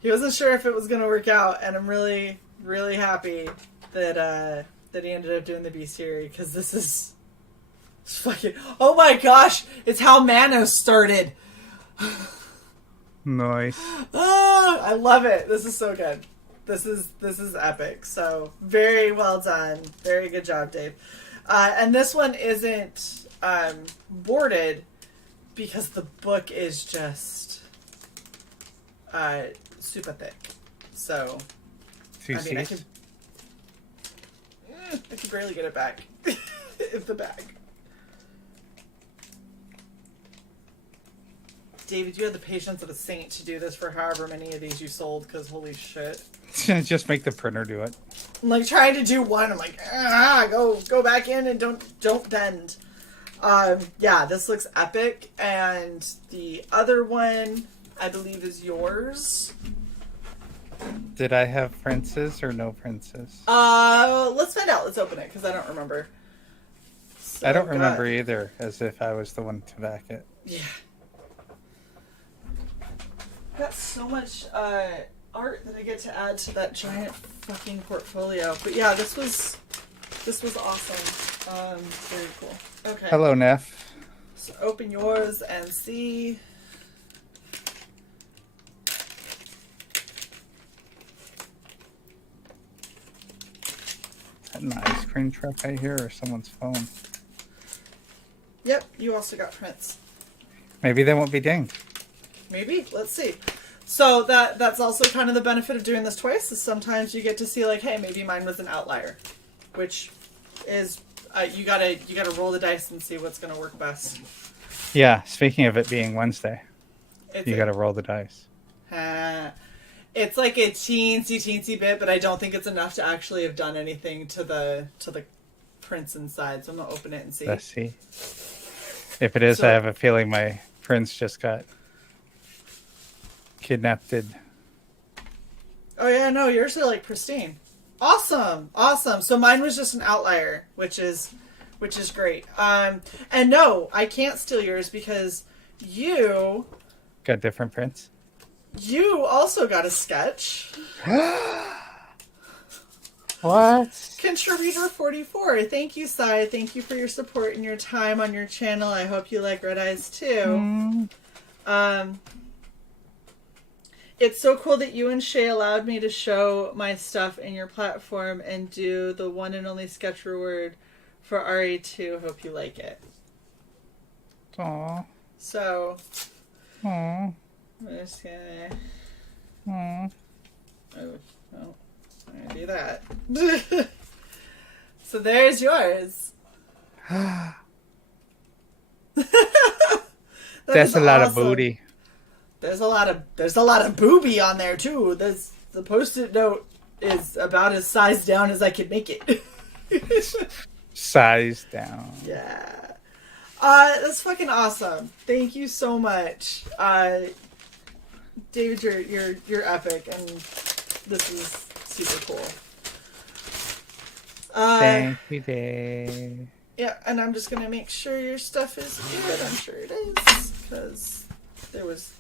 He wasn't sure if it was going to work out, and I'm really, really happy that he ended up doing the bestiary, because this is fucking. Oh my gosh! It's how Manos started. Nice. Oh, I love it. This is so good. This is epic. So very well done. Very good job, Dave. And this one isn't boarded because the book is just super thick. So I mean, I can barely get it back. It's the bag. David, you had the patience of a saint to do this for however many of these you sold, because holy shit. Just make the printer do it. I'm like trying to do one. I'm like, go back in and don't bend. Yeah, this looks epic. And the other one, I believe, is yours. Did I have princes or no princes? Let's find out. Let's open it, because I don't remember. So, I don't remember either, as if I was the one to back it. Yeah. Got so much art that I get to add to that giant fucking portfolio. But yeah, this was awesome. Very cool. Okay. Hello, Neff. So open yours and see. Is that an ice cream truck I hear, or someone's phone? Yep, you also got prints. Maybe they won't be dinged. Maybe. Let's see. So that's also kind of the benefit of doing this twice, is sometimes you get to see, like, hey, maybe mine was an outlier, which is you gotta roll the dice and see what's gonna work best. Yeah, speaking of it being Wednesday, you gotta roll the dice. It's like a teensy bit, but I don't think it's enough to actually have done anything to the prints inside. So I'm gonna open it and see. Let's see. If it is, I have a feeling my prince just got kidnapped. Oh yeah, no, yours are like pristine. Awesome. So mine was just an outlier, which is great. And no, I can't steal yours because you Got different prints. You also got a sketch. What? Contributor 44. Thank you, Sai. Thank you for your support and your time on your channel. I hope you like Red Eyes too. It's so cool that you and Shay allowed me to show my stuff in your platform and do the one and only sketch reward for RE2. Hope you like it. Aww. So, Aww. I'm just gonna... Aww. Oh, well, I'm gonna do that. So there's yours. That's a lot of booty. There's a lot of booby on there too. The post-it note is about as sized down as I could make it. Size down. Yeah. That's fucking awesome. Thank you so much. David, you're epic, and this is super cool. Thank you, Dave. Yeah, and I'm just gonna make sure your stuff is good. I'm sure it is, because there was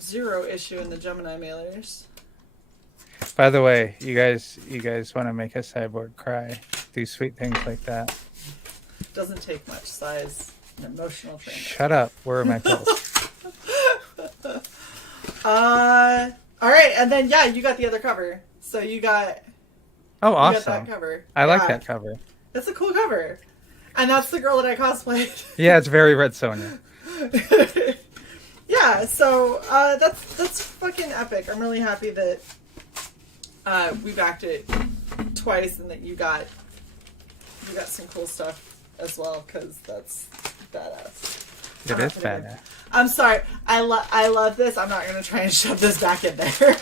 Zero issue in the Gemini mailers. By the way, you guys want to make a cyborg cry? Do sweet things like that. Doesn't take much size and emotional training. Shut up. Where are my pills? All right, and then yeah, you got the other cover. So you got. Oh, You awesome. got that cover. I like Yeah. that cover. That's a cool cover. And that's the girl that I cosplayed. Yeah, it's very Red Sonja. Yeah, so that's fucking epic. I'm really happy that we backed it twice and that you got some cool stuff as well, because that's badass. It is badass. I'm sorry. I love this. I'm not going to try and shove this back in there.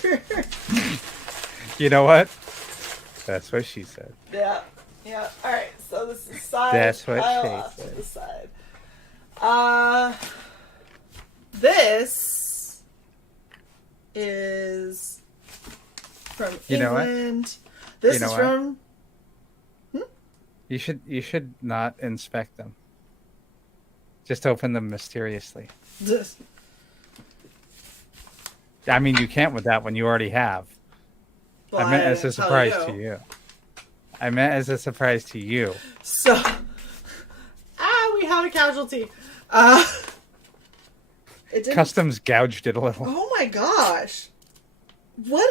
You know what? That's what she said. Yeah. All right. So this is side. That's what pile she off to said. the side. This is from You know what? England. This You know is what? from. You should not inspect them. Just open them mysteriously. This. I mean, you can't with that one. You already have. Well, I meant as a didn't tell surprise you. to you. I meant as a surprise to you. So, we have a casualty. It didn't. Customs gouged it a little. Oh my gosh. What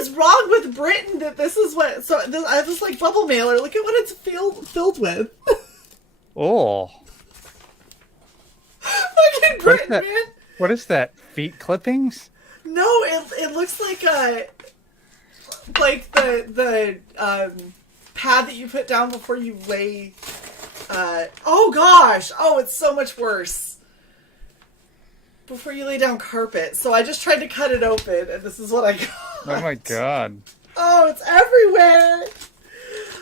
is wrong with Britain that this is what? So this, I have this like bubble mailer. Look at what it's filled with. Oh. Fucking Britain, that? man. What is that? Feet clippings? No, it looks like the pad that you put down before you lay. Oh gosh! Oh, it's so much worse. Before you lay down carpet. So I just tried to cut it open, and this is what I got. Oh my god. Oh, it's everywhere.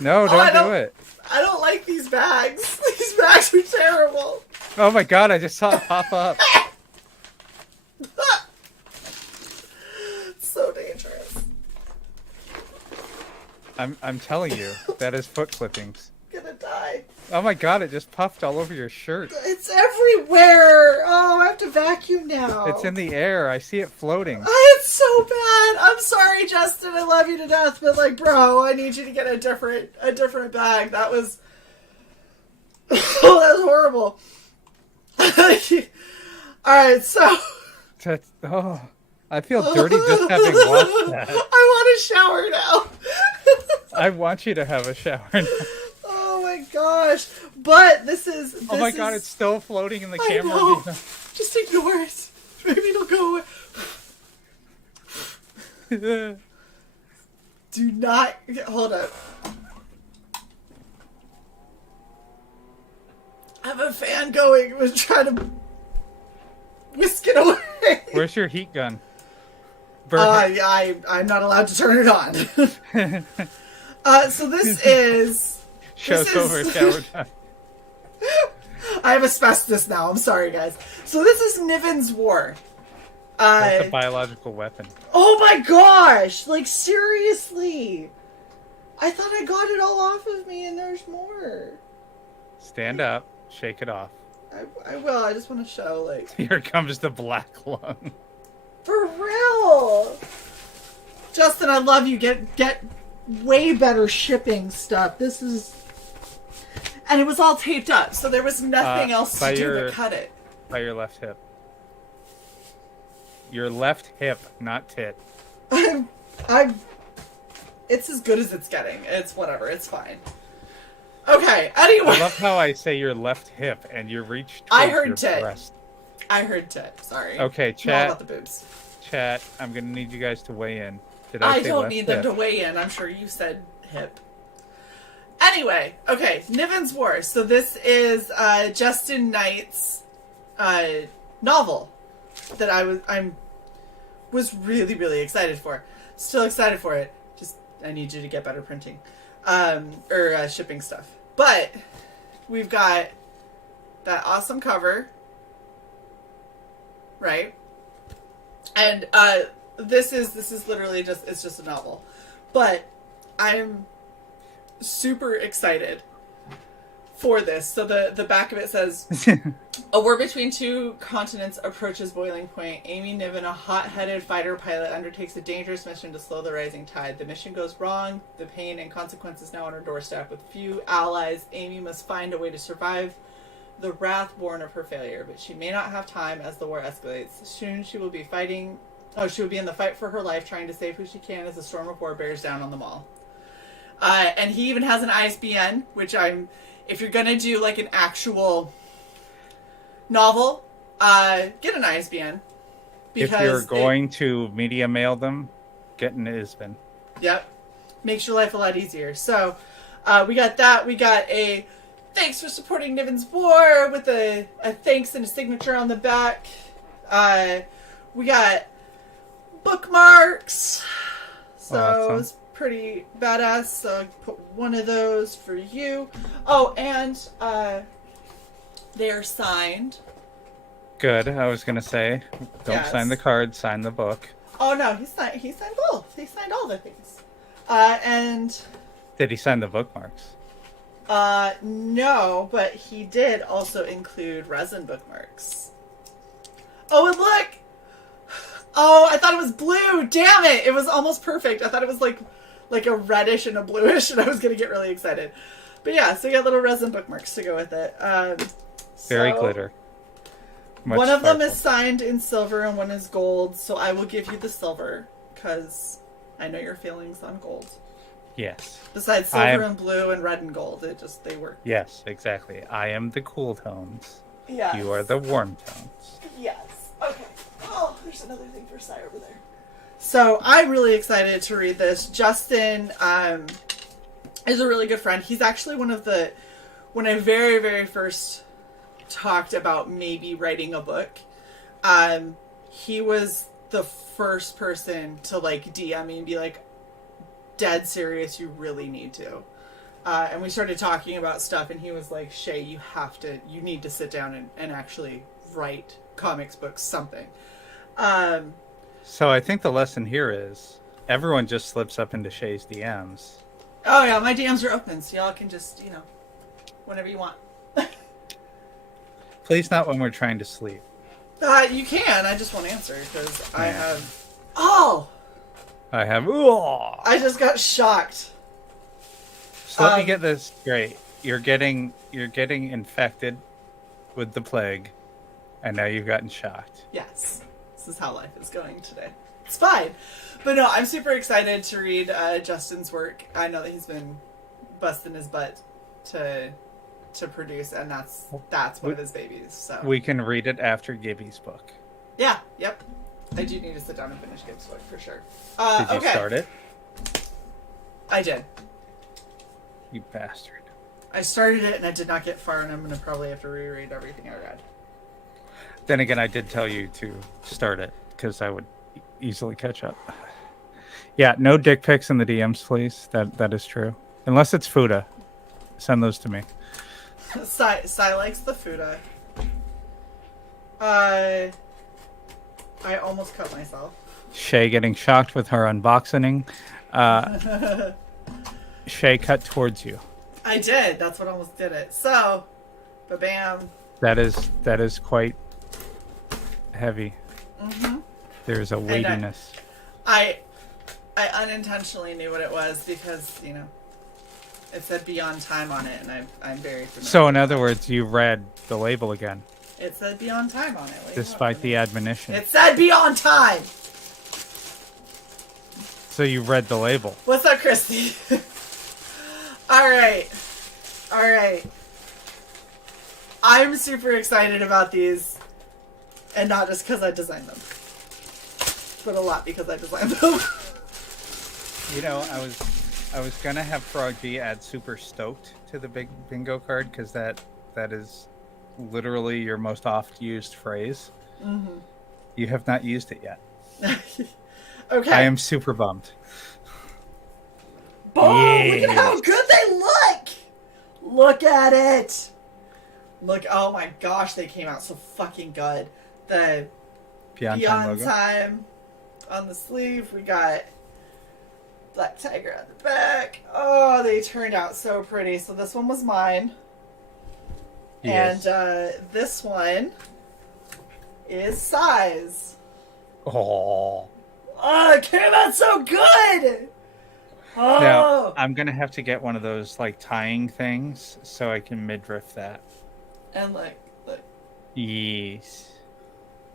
No, I don't do it. I don't like these bags. These bags are terrible. Oh my god, I just saw it pop up. It's so dangerous. I'm telling you, that is foot clippings. I'm gonna die. Oh my god, it just puffed all over your shirt. It's everywhere. Oh, I have to vacuum now. It's in the air. I see it floating. It's so bad. I'm sorry, Justin. I love you to death, but like, bro, I need you to get a different bag. That was oh, that was horrible. All right, so I feel dirty just having watched that. I want a shower now. I want you to have a shower now. Oh my gosh! But this is. Oh my god, it's still floating in the I camera. know. Just ignore it. Maybe it'll go away. Do not hold up. I have a fan going. I was trying to whisk it away. Where's your heat gun? Yeah, I'm not allowed to turn it on. So this is. Show's over, shower time. I have asbestos now. I'm sorry, guys. So this is Niven's War. That's a biological weapon. Oh my gosh! Like, seriously! I thought I got it all off of me, and there's more. Stand up, shake it off. I will. I just want to show, like... Here comes the black lung. For real! Justin, I love you. Get way better shipping stuff. This is... And it was all taped up, so there was nothing else to do but cut it. By your left hip. Your left hip, not tit. It's as good as it's getting. It's whatever. It's fine. Okay, anyway. I love how I say your left hip and you reach towards I heard your tit. breast. I heard tit. Sorry. Okay, I'm all chat. about the boobs. Chat, I'm going to need you guys to weigh in. Did I say don't left need hip? them to weigh in. I'm sure you said hip. Anyway, okay, Niven's War. So this is Justin Knight's novel that I was really, really excited for. Still excited for it. Just I need you to get better printing or shipping stuff. But we've got that awesome cover, right? And this is literally it's just a novel, but I'm super excited for this. So the back of it says, a war between two continents approaches boiling point. Amy Niven, a hot-headed fighter pilot, undertakes a dangerous mission to slow the rising tide. The mission goes wrong. The pain and consequences now on her doorstep. With few allies, Amy must find a way to survive the wrath born of her failure. But she may not have time as the war escalates. Soon she will be fighting... Oh, she will be in the fight for her life, trying to save who she can as the storm of war bears down on them all. And he even has an ISBN, which if you're going to do like an actual novel, get an ISBN. If you're going to media mail them, get an ISBN. Yep. Makes your life a lot easier. So we got that. We got a thanks for supporting Niven's War with a thanks and a signature on the back. We got bookmarks. So awesome. it's pretty badass. So I put one of those for you. Oh, and they are signed. Good. I was gonna say, don't sign the card, sign the book. Oh no, he signed both. He signed all the things. And did he sign the bookmarks? No, but he did also include resin bookmarks. Oh, and look! Oh, I thought it was blue. Damn it! It was almost perfect. I thought it was like a reddish and a bluish, and I was gonna get really excited. But yeah, so you got little resin bookmarks to go with it. Very glitter. Much one of them sparkle. is signed in silver and one is gold, so I will give you the silver because I know your feelings on gold. Yes. Besides silver and blue and red and gold, they work. Yes, exactly. I am the cool tones. Yes. You are the warm tones. Yes. Okay. Oh, there's another thing for Sai over there. So I'm really excited to read this. Justin is a really good friend. He's actually when I very, very first talked about maybe writing a book, he was the first person to like DM me and be like, dead serious, you really need to. And we started talking about stuff and he was like, Shay, you need to sit down and actually write comics, books, something. So I think the lesson here is everyone just slips up into Shay's DMs. Oh yeah, my DMs are open, so y'all can just, whenever you want. Please not when we're trying to sleep. You can, I just won't answer because I have... Oh! I have... I just got shocked. So let me get this straight. You're getting infected with the plague, and now you've gotten shocked. Yes. This is how life is going today. It's fine. But no, I'm super excited to read Justin's work. I know that he's been busting his butt to produce, and that's one of his babies. So we can read it after Gibby's book. Yeah, yep. I do need to sit down and finish Gibby's book for sure. Did you start it? I did. You bastard. I started it and I did not get far, and I'm going to probably have to reread everything I read. Then again, I did tell you to start it, because I would easily catch up. Yeah, no dick pics in the DMs, please. That is true. Unless it's Fuda. Send those to me. Sai likes the Fuda. I almost cut myself. Shay getting shocked with her unboxing. Shay cut towards you. I did. That's what almost did it. So, ba-bam. That is quite heavy. Mm-hmm. There's a weightiness. I unintentionally knew what it was because, it said Beyond Time on it, and I'm very familiar. So, in other words, you read the label again. It said Beyond Time on it. Despite the admonition. It said Beyond Time! So you read the label. What's up, Christy? Alright. I'm super excited about these. And not just because I designed them. But a lot because I designed them. I was gonna have Frog G add super stoked to the big bingo card, because that is literally your most oft used phrase. Mm-hmm. You have not used it yet. Okay. I am super bummed. Boom! Look at how good they look! Look at it! Look, oh my gosh, they came out so fucking good. The Beyond Time on the sleeve. We got Black Tiger on the back. Oh, they turned out so pretty. So this one was mine. Yes. And this one is size. Oh. Oh, it came out so good! Oh! Now, I'm going to have to get one of those, like, tying things so I can midriff that. And look. Yes.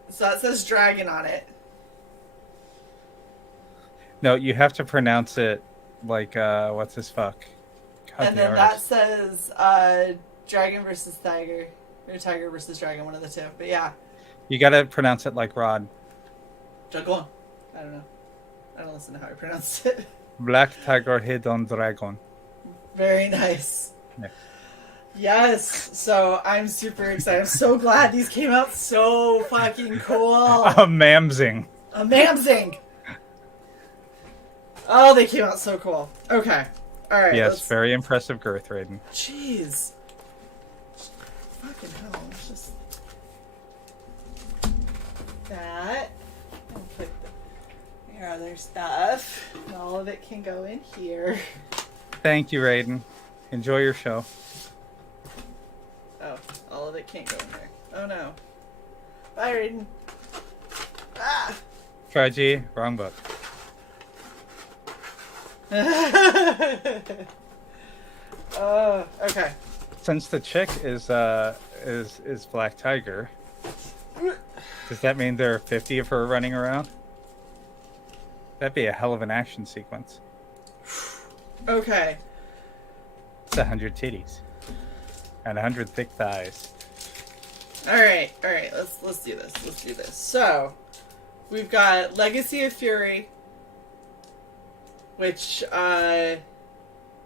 So that says dragon on it. No, you have to pronounce it like, what's this fuck? God, And the then that artist. says dragon versus tiger. Or tiger versus dragon, one of the two. But yeah. You got to pronounce it like Rod. Go on. I don't know. I don't listen to how I pronounce it. Black tiger hidden dragon. Very nice. Yeah. Yes. So I'm super excited. I'm so glad these came out so fucking cool. Amazing. Amazing. Oh, they came out so cool. Okay. All right. Yes, very impressive girth, Raiden. Jeez. Fucking hell. Let's just... That. I'll put your other stuff. And all of it can go in here. Thank you, Raiden. Enjoy your show. Oh, all of it can't go in there. Oh no. Bye, Raiden. Ah! Try G, wrong book. Oh, okay. Since the chick is Black Tiger, does that mean there are 50 of her running around? That'd be a hell of an action sequence. Okay. It's 100 titties and 100 thick thighs. All right. Let's do this. So, we've got Legacy of Fury, which oh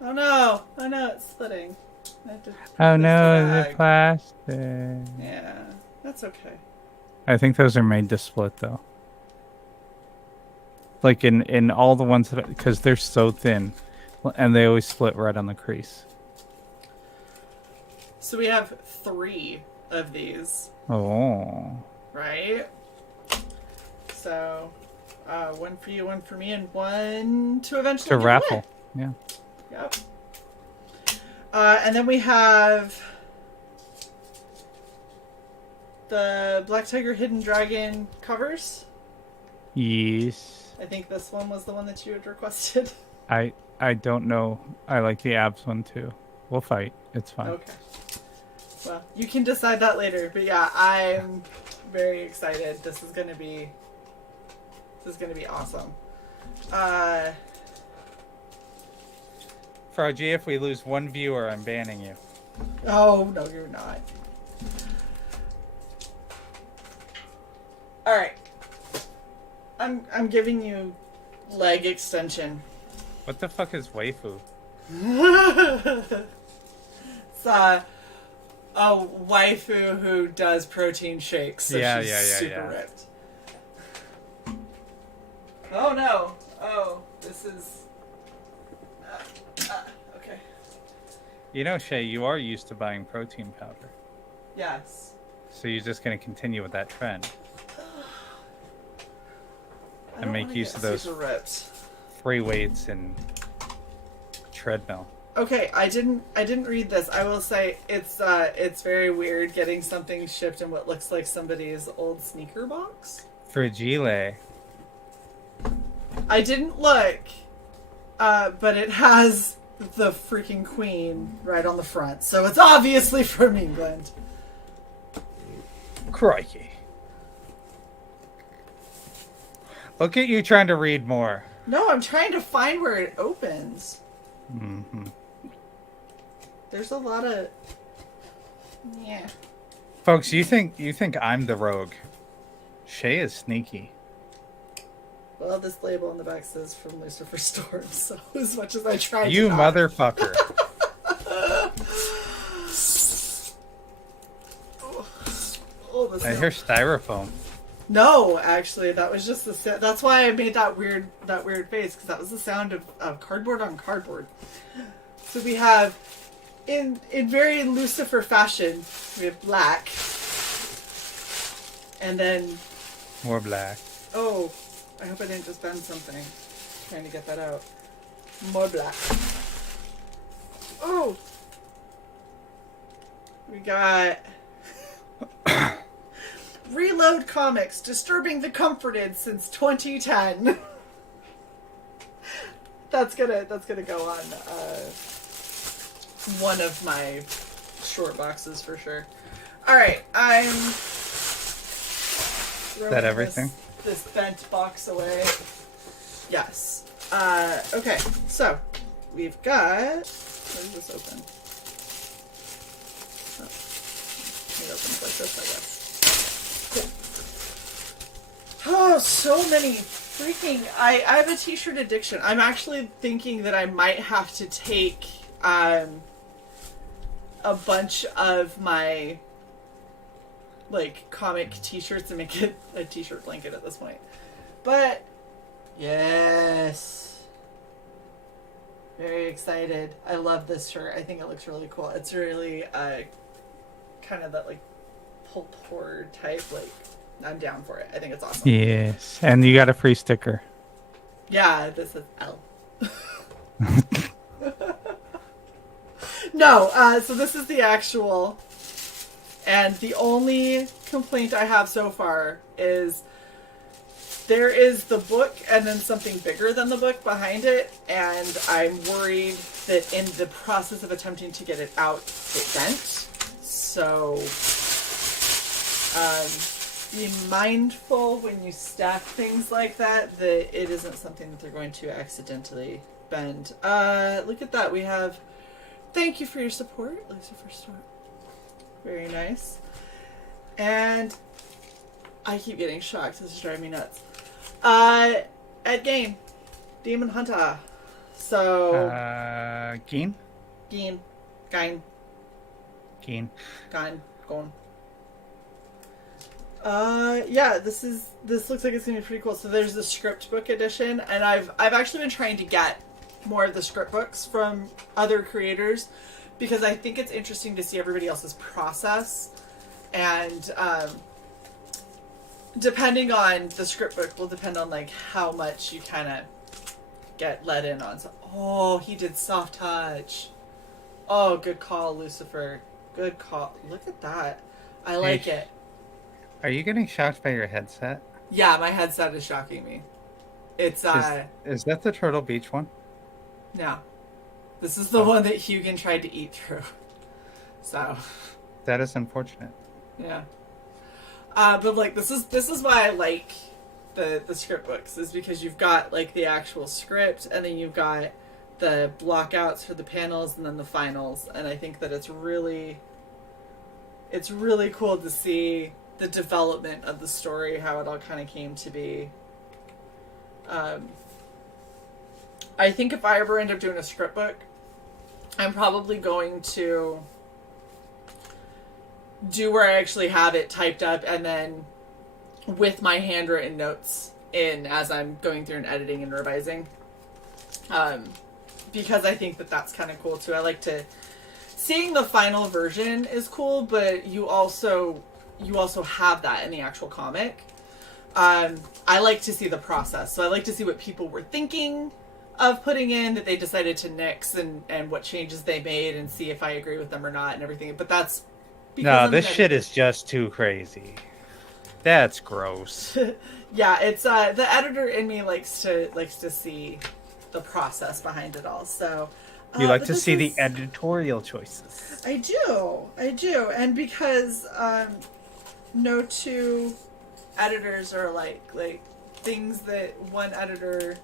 no, it's splitting. I have to Oh this no, bag. the plastic. Yeah, that's okay. I think those are made to split though. Like in all the ones that, because they're so thin, and they always split right on the crease. So we have 3 of these, Oh. right? So, one for you, one for me, and one to eventually To give raffle. away. Yeah. Yep. And then we have the Black Tiger Hidden Dragon covers. Yes. I think this one was the one that you had requested. I don't know. I like the abs one too. We'll fight. It's fine. Okay. Well, you can decide that later. But yeah, I'm very excited. This is gonna be awesome. Froggy, if we lose one viewer, I'm banning you. Oh no, you're not. All right. I'm giving you leg extension. What the fuck is waifu? It's a waifu who does protein shakes, so she's super ripped. Oh no! Oh, this is... okay. You know, Shay, you are used to buying protein powder. Yes. So you're just going to continue with that trend. I And don't make wanna use get of those super ripped. free weights and treadmill. Okay, I didn't read this. I will say it's very weird getting something shipped in what looks like somebody's old sneaker box. Fragile. I didn't look, but it has the freaking queen right on the front, so it's obviously from England. Crikey. Look at you trying to read more. No, I'm trying to find where it opens. Mm-hmm. There's a lot of... Yeah. Folks, you think I'm the rogue. Shay is sneaky. Well, this label on the back says from Lucifer Storm, so as much as I tried You to not. motherfucker. Oh, this I is... hear styrofoam. No, actually, that was just the... That's why I made that weird face, because that was the sound of cardboard on cardboard. So we have, in very Lucifer fashion, we have black. And then... More black. Oh, I hope I didn't just bend something. Trying to get that out. More black. Oh! We got Reload Comics, disturbing the comforted since 2010. That's gonna go on one of my short boxes for sure. All right, I'm throwing that everything? This bent box away. Yes. Okay, so we've got. Where's this open? Oh, it opens like this, I guess. Cool. Oh, so many freaking. I have a t-shirt addiction. I'm actually thinking that I might have to take a bunch of my like comic t-shirts and make it a t-shirt blanket at this point. But yes, very excited. I love this shirt. I think it looks really cool. It's really kind of that like pulp horror type. Like I'm down for it. I think it's awesome. Yes, and you got a free sticker. Yeah, this is L. No, so this is the actual, and the only complaint I have so far is there is the book and then something bigger than the book behind it, and I'm worried that in the process of attempting to get it out, it bent. So, be mindful when you stack things like that it isn't something that they're going to accidentally bend. Look at that. We have thank you for your support, Lucifer Storm. Very nice. And I keep getting shocked. This is driving me nuts. Ed Game, Demon Hunter. So Geen? Geen. Geen. Gone. Yeah, this looks like it's gonna be pretty cool. So there's the script book edition, and I've actually been trying to get more of the script books from other creators because I think it's interesting to see everybody else's process, and depending on the script book will depend on like how much you kind of get let in on. So, oh, he did soft touch. Oh, good call, Lucifer. Good call. Look at that. I like it. Are you getting shocked by your headset? Yeah, my headset is shocking me. It's Is that the Turtle Beach one? no. This is the one that Hugin tried to eat through. So That is unfortunate. yeah. But like this is why I like the script books, is because you've got like the actual script and then you've got the blockouts for the panels and then the finals, and I think that it's really cool to see the development of the story, how it all kind of came to be. I think if I ever end up doing a script book, I'm probably going to do where I actually have it typed up and then with my handwritten notes in as I'm going through and editing and revising. Because I think that that's kind of cool too. I like to... Seeing the final version is cool, but you also have that in the actual comic. I like to see the process. So I like to see what people were thinking of putting in that they decided to nix, and what changes they made, and see if I agree with them or not and everything. But that's No, this shit is just too crazy. That's gross. Yeah, it's the editor in me likes to see the process behind it all. So You like to see the editorial choices. I do, and because no two editors are like things that one editor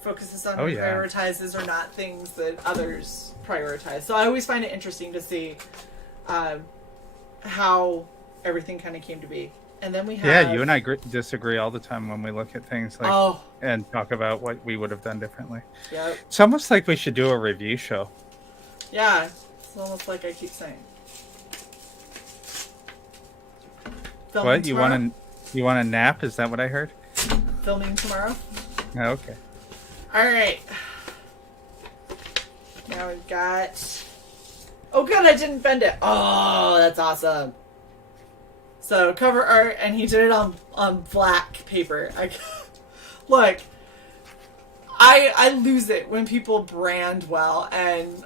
focuses on and prioritizes are not things that others prioritize. So I always find it interesting to see how everything kind of came to be. And then we have... Yeah, you and I disagree all the time when we look at things and talk about what we would have done differently. Yep. It's almost like we should do a review show. Yeah, it's almost like I keep saying. Filming What? tomorrow? You want a nap? Is that what I heard? Filming tomorrow? Oh, okay. Alright. Now we've got... Oh good, I didn't bend it. Oh, that's awesome. So, cover art, and he did it on black paper. Look, I lose it when people brand well, and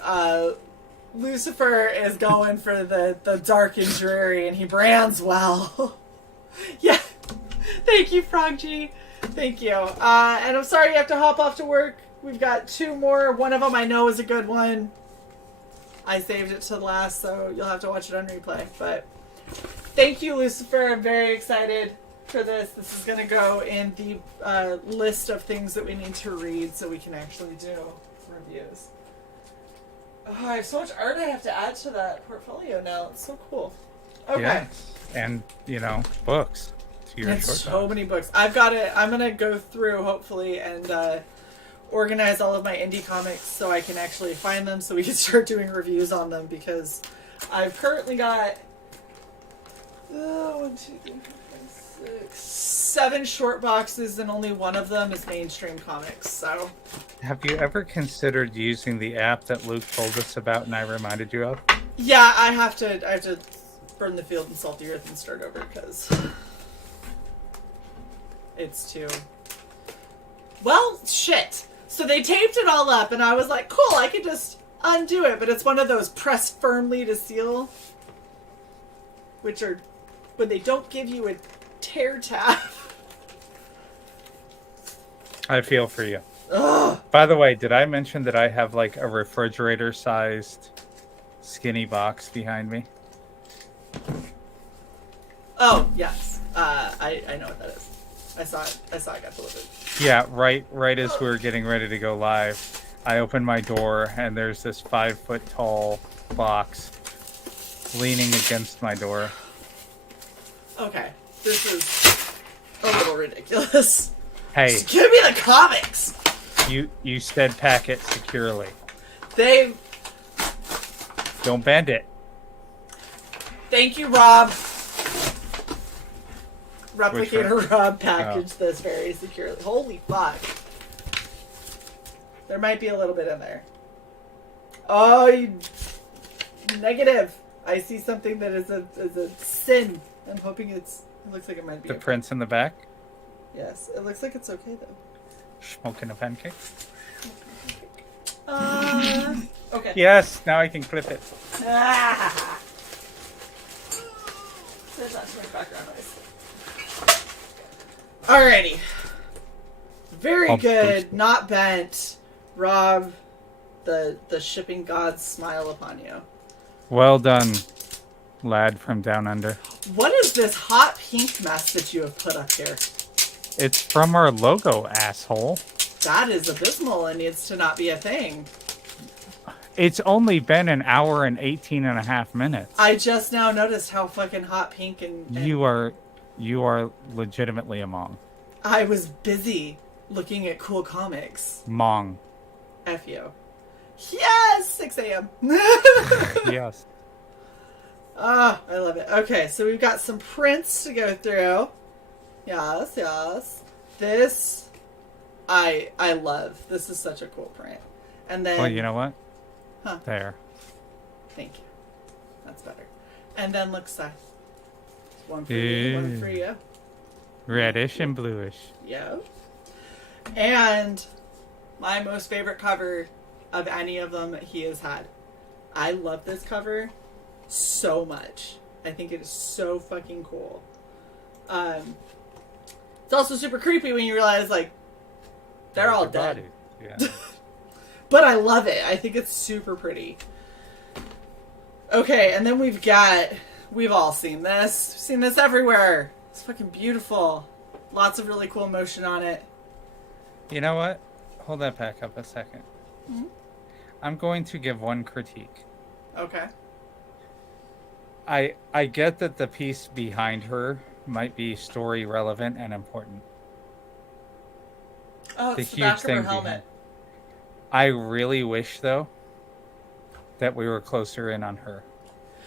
Lucifer is going for the dark and dreary, and he brands well. Yeah. Thank you, Frog G. Thank you. And I'm sorry you have to hop off to work. We've got 2 more. One of them I know is a good one. I saved it to the last, so you'll have to watch it on replay. But thank you, Lucifer. I'm very excited for this. This is going to go in the list of things that we need to read so we can actually do reviews. Oh, I have so much art I have to add to that portfolio now. It's so cool. Okay. Yes. And, books. To your It's short so docs. many books. I've got it. I'm going to go through, hopefully, and organize all of my indie comics so I can actually find them so we can start doing reviews on them, because I've currently got 7 short boxes, and only one of them is mainstream comics. So, Have you ever considered using the app that Luke told us about and I reminded you of? yeah, I have to burn the field and salt the earth and start over, because it's too... Well, shit. So they taped it all up, and I was like, cool, I could just undo it, but it's one of those press firmly to seal, which are when they don't give you a tear tab. I feel for you. Ugh. By the way, did I mention that I have like a refrigerator-sized skinny box behind me? Oh, yes. I know what that is. I saw it got delivered. Yeah, right as we were getting ready to go live, I opened my door and there's this 5-foot tall box leaning against my door. Okay. This is a little ridiculous. Hey, Just give me the comics! you said pack it securely. They... Don't bend it. Thank you, Rob. Replicator Rob packaged this very securely. Holy fuck. There might be a little bit in there. Oh, negative. I see something that is a sin. I'm hoping it looks like it might be The okay. prints in the back? Yes, it looks like it's okay though. Smoking a pancake? Okay. Yes, now I can clip it. Ah. There's not too much background noise. Alrighty. Very good. Not bent. Rob, the shipping gods smile upon you. Well done, lad from down under. What is this hot pink mess that you have put up here? It's from our logo, asshole. That is abysmal and needs to not be a thing. It's only been an hour and 18 and a half minutes. I just now noticed how fucking hot pink and You are legitimately a mong. I was busy looking at cool comics. Mong. F you. Yes! 6 a.m. Yes. Ah, I love it. Okay, so we've got some prints to go through. Yes, yes. This, I love. This is such a cool print. And then... Well, you know what? Huh. There. Thank you. That's better. And then looks like one for you, one for you. Reddish and bluish. Yeah. And my most favorite cover of any of them he has had. I love this cover so much. I think it is so fucking cool. It's also super creepy when you realize, like, they're all dead. Yeah. But I love it. I think it's super pretty. Okay, and then we've all seen this. We've seen this everywhere. It's fucking beautiful. Lots of really cool motion on it. You know what? Hold that back up a second. Mm-hmm. I'm going to give one critique. Okay. I get that the piece behind her might be story relevant and important. Oh, The it's the huge back of her thing helmet. behind. I really wish, though, that we were closer in on her.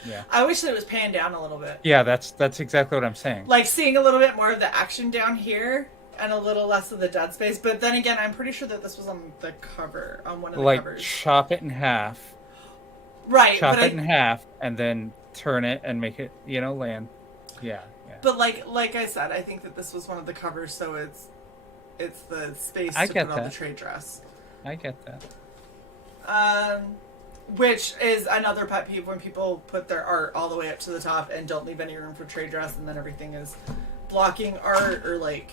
Yeah. I wish that it was panned down a little bit. Yeah, that's exactly what I'm saying. Like seeing a little bit more of the action down here and a little less of the dead space. But then again, I'm pretty sure that this was on the cover, on one of the Like, covers. chop it in half. Right. Chop but it in half, and then turn it and make it, land. Yeah. But like I said, I think that this was one of the covers, so it's the space I to get put on the that. trade dress. I get that. Which is another pet peeve when people put their art all the way up to the top and don't leave any room for trade dress, and then everything is blocking art or like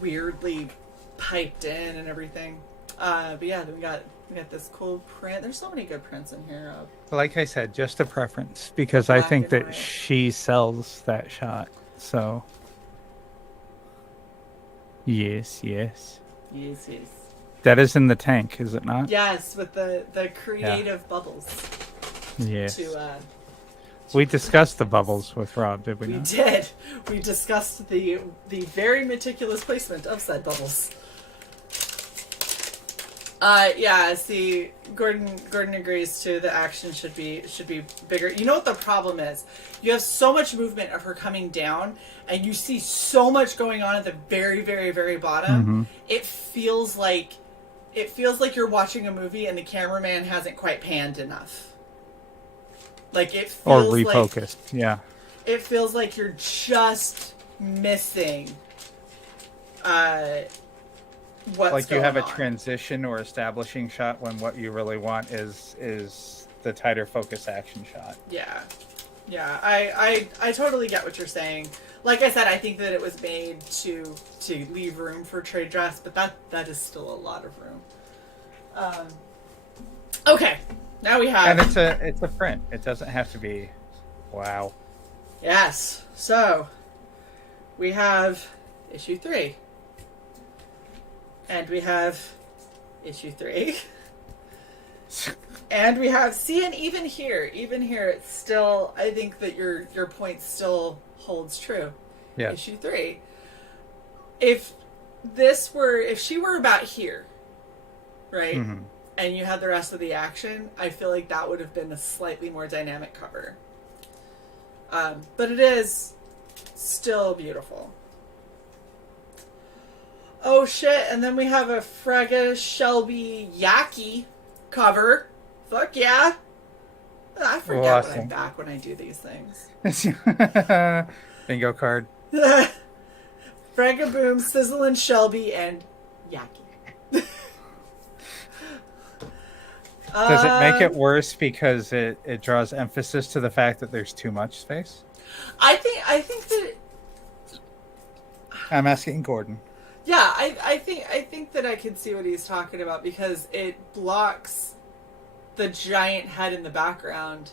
weirdly piped in and everything. But yeah, we got this cool print. There's so many good prints in here. Like I said, just a preference because I Black think and that white. she sells that shot. So yes. Yes. That is in the tank, is it not? Yes, with the creative bubbles. Yes. To We discussed the bubbles with Rob, did we we not? did. We discussed the very meticulous placement of said bubbles. Yeah, see, Gordon agrees too. The action should be bigger. You know what the problem is? You have so much movement of her coming down, and you see so much going on at the very, very, very bottom. Mm-hmm. It feels like you're watching a movie and the cameraman hasn't quite panned enough. Like it Or feels refocused, yeah. it feels like you're just missing what's Like you have a going on. transition or establishing shot when what you really want is the tighter focus action shot. Yeah. I totally get what you're saying. Like I said, I think that it was made to leave room for trade dress, but that is still a lot of room. Okay, now we have. And it's a print. It doesn't have to be wow. Yes. So we have issue 3. And we have issue 3. And we have, see, and even here, it's still, I think that your point still holds true. Yeah. Issue 3. If she were about here, right? Mm-hmm. And you had the rest of the action, I feel like that would have been a slightly more dynamic cover. But it is still beautiful. Oh shit, and then we have a Frega Shelby Yaki cover. Fuck yeah. I forget when Awesome. I'm back when I do these things. Bingo card. Frega Boom, Sizzle and Shelby, and Yaki. Does it make it worse because it draws emphasis to the fact that there's too much space? I think that I'm asking Gordon. yeah, I think that I can see what he's talking about because it blocks the giant head in the background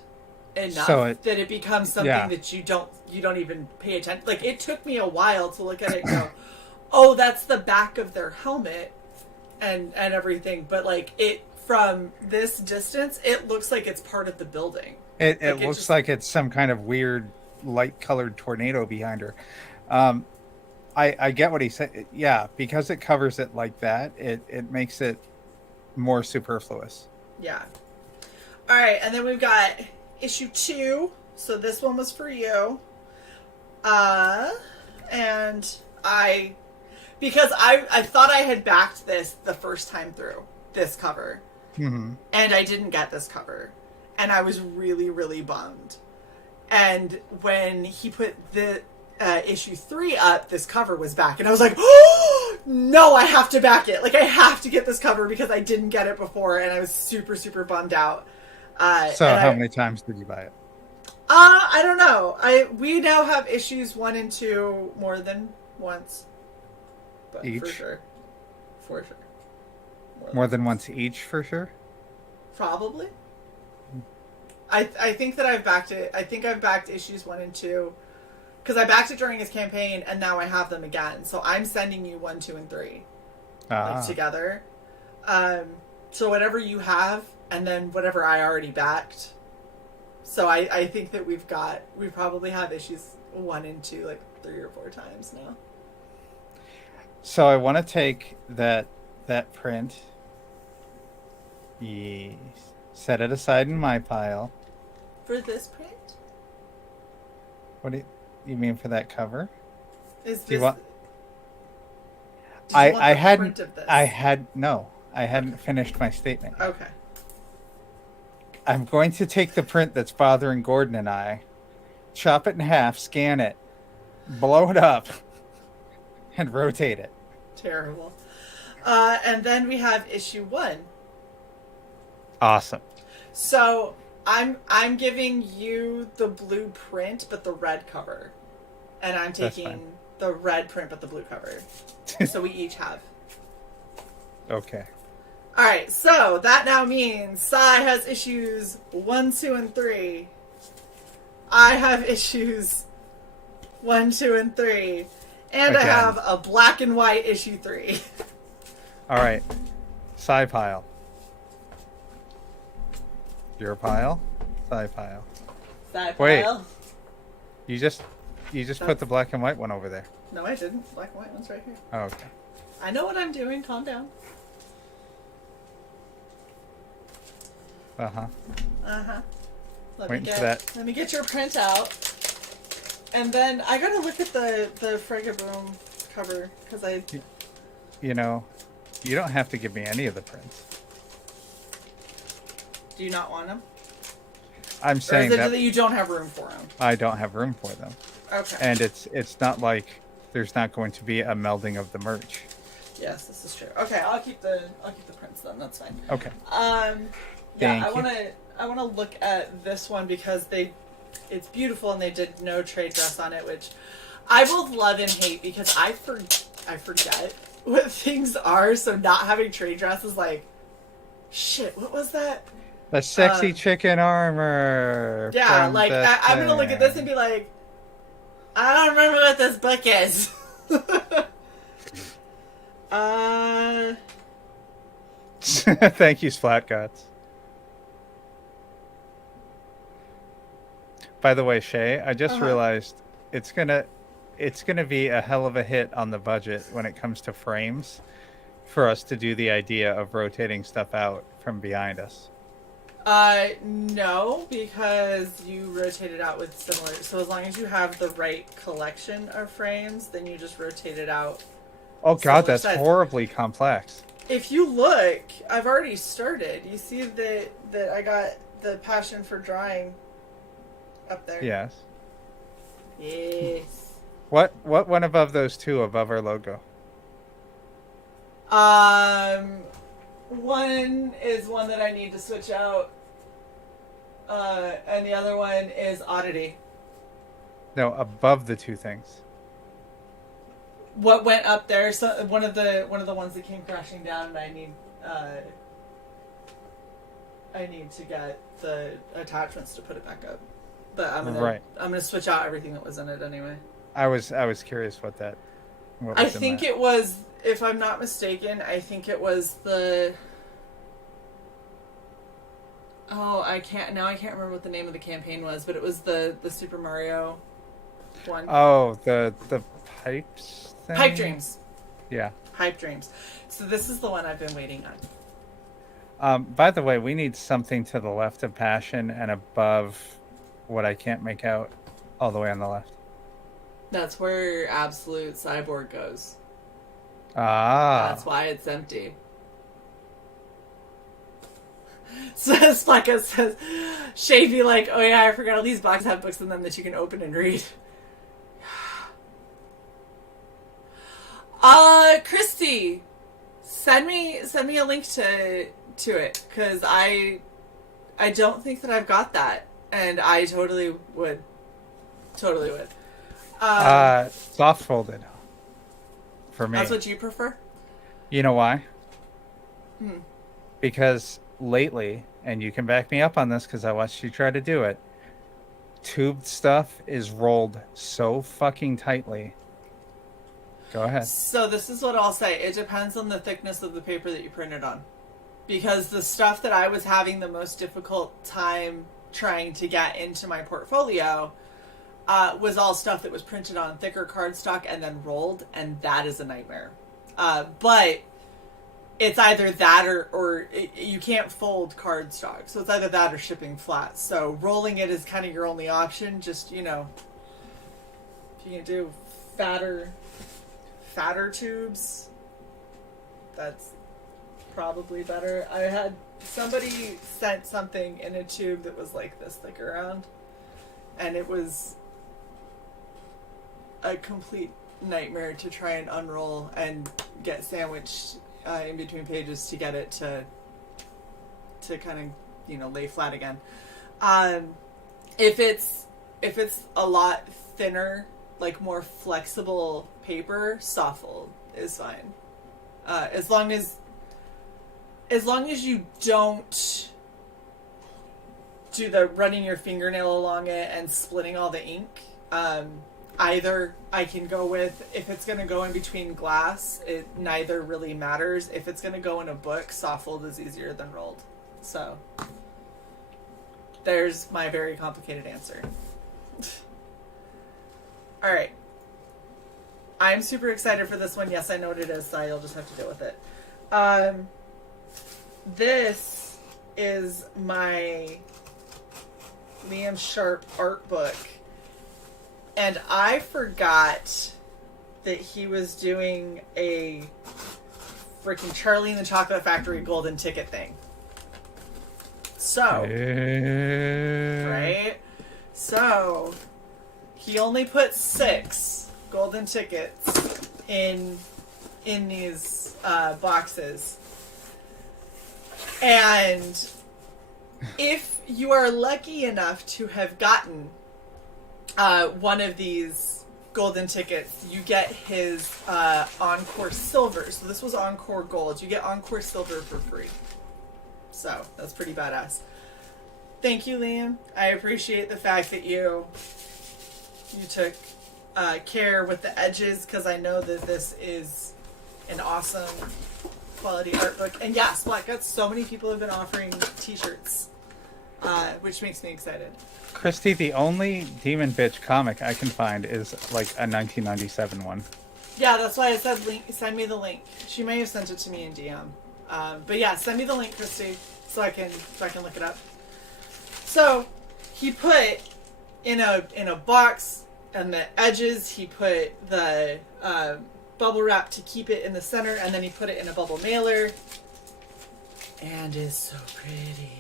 enough that it becomes something that you don't even pay attention. Like it took me a while to look at it and go, oh, that's the back of their helmet and everything. But like it from this distance, it looks like it's part of the building. It looks like it's some kind of weird light colored tornado behind her. I get what he said. Yeah, because it covers it like that, it makes it more superfluous. Yeah. All right, and then we've got issue 2. So this one was for you. And because I thought I had backed this the first time through, this cover. Mm-hmm. And I didn't get this cover. And I was really, really bummed. And when he put the issue 3 up, this cover was back. And I was like, oh, no, I have to back it. Like, I have to get this cover because I didn't get it before. And I was super, super bummed out. So how many times did you buy it? I don't know. We now have issues 1 and 2 more than once. But Each? For sure. For sure. More than once each, for sure? Probably. I think that I've backed it. I think I've backed issues 1 and 2. Because I backed it during his campaign, and now I have them again. So I'm sending you 1, 2, and 3. Like, together. So whatever you have, and then whatever I already backed. So I think that we probably have issues 1 and 2 like 3 or 4 times now. So I want to take that print, set it aside in my pile. For this print? What do you mean for that cover? Is this? Do you want? Did you want I the hadn't. print of this? I hadn't finished my statement. Okay. I'm going to take the print that's bothering Gordon and I, chop it in half, scan it, blow it up, and rotate it. Terrible. And then we have issue 1. Awesome. So I'm giving you the blue print, but the red cover, and I'm taking the red print, but the blue cover. So we each have. Okay. All right. So that now means Sai has issues 1, 2, and 3. I have issues 1, 2, and 3, and Again. I have a black and white issue 3. All right. Sci pile. Your pile. Sci pile. Sai Wait. pile. You just put the black and white one over there. No, I didn't. Black and white one's right here. Oh, okay. I know what I'm doing. Calm down. Uh huh. Uh huh. Waiting for that. Let me get your printout, and then I gotta look at the Frega Boom cover because I. You know, you don't have to give me any of the prints. Do you not want them? I'm Or is saying it that that you don't have room for them? I don't have room for them, Okay. and it's not like there's not going to be a melding of the merch. Yes, this is true. Okay, I'll keep the prints then. That's fine. Okay. Yeah, Thank I you. wanna look at this one because it's beautiful and they did no trade dress on it, which I both love and hate because I forget what things are. So not having trade dress is like, shit. What was that? The sexy chicken armor. Yeah, from like the I'm gonna look at this and thing. be like, I don't remember what this book is. Thank you, Splatguts. By the way, Shay, I just realized it's gonna be a hell of a hit on the budget when it comes to frames for us to do the idea of rotating stuff out from behind us. No, because you rotate it out with similar. So as long as you have the right collection of frames, then you just rotate it out. Oh god, that's size. horribly complex. If you look, I've already started. You see that I got the passion for drawing up there. Yes. Yes. What went above those two above our logo? One is one that I need to switch out. And the other one is oddity. No, above the two things. What went up there? So one of the ones that came crashing down, and I need to get the attachments to put it back up. But I'm gonna switch out everything that was in it anyway. I was curious what was I in think that. it was, if I'm not mistaken, I think it was the. Oh, I can't remember what the name of the campaign was, but it was the Super Mario one. Oh, the pipes thing? Pipe Dreams. Yeah. Pipe Dreams. So this is the one I've been waiting on. By the way, we need something to the left of Passion and above what I can't make out all the way on the left. That's where Absolute Cyborg goes. Ah. That's why it's empty. So Spleka says, Shay be like, oh yeah, I forgot all these boxes have books in them that you can open and read. Christy, send me a link to it, because I don't think that I've got that, and I totally would. Soft folded. For me. That's what you prefer? You know why? Because lately, and you can back me up on this because I watched you try to do it, tubed stuff is rolled so fucking tightly. Go ahead. So this is what I'll say. It depends on the thickness of the paper that you printed on. Because the stuff that I was having the most difficult time trying to get into my portfolio was all stuff that was printed on thicker cardstock and then rolled, and that is a nightmare. But it's either that or you can't fold cardstock. So it's either that or shipping flat. So rolling it is kind of your only option. Just, if you can do fatter tubes, that's probably better. I had somebody sent something in a tube that was like this thick around, and it was a complete nightmare to try and unroll and get sandwiched in between pages to get it to kind of lay flat again. If it's a lot thinner, like more flexible paper, soft fold is fine. As long as you don't do the running your fingernail along it and splitting all the ink. Either I can go with, if it's going to go in between glass, neither really matters. If it's going to go in a book, soft fold is easier than rolled. So there's my very complicated answer. All right. I'm super excited for this one. Yes, I know what it is, so you'll just have to deal with it. This is my Liam Sharp art book. And I forgot that he was doing a freaking Charlie and the Chocolate Factory golden ticket thing. So, right? So, he only put 6 golden tickets in these boxes. And if you are lucky enough to have gotten one of these golden tickets, you get his Encore Silver. So this was Encore Gold. You get Encore Silver for free. So that's pretty badass. Thank you, Liam. I appreciate the fact that you took care with the edges, because I know that this is an awesome quality art book. And yeah, Splat Guts, so many people have been offering t-shirts, which makes me excited. Christy, the only Demon Bitch comic I can find is like a 1997 one. Yeah, that's why I said send me the link. She may have sent it to me in DM. But yeah, send me the link, Christy, so I can look it up. So he put in a box, and the edges he put the bubble wrap to keep it in the center, and then he put it in a bubble mailer, and it's so pretty.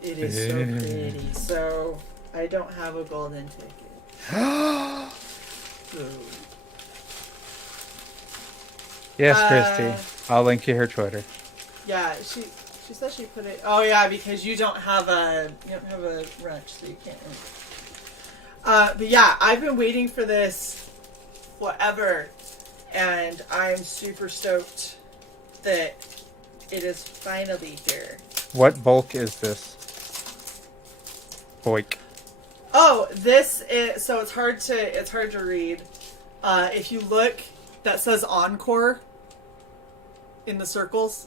It is so pretty. So I don't have a golden ticket. Yes, Christy. I'll link you her Twitter. Yeah, she said she put it. Oh yeah, because you don't have a wrench, so you can't. But yeah, I've been waiting for this forever, and I'm super stoked that it is finally here. What bulk is this? Boik. Oh, this is, so it's hard to read. If you look, that says Encore in the circles.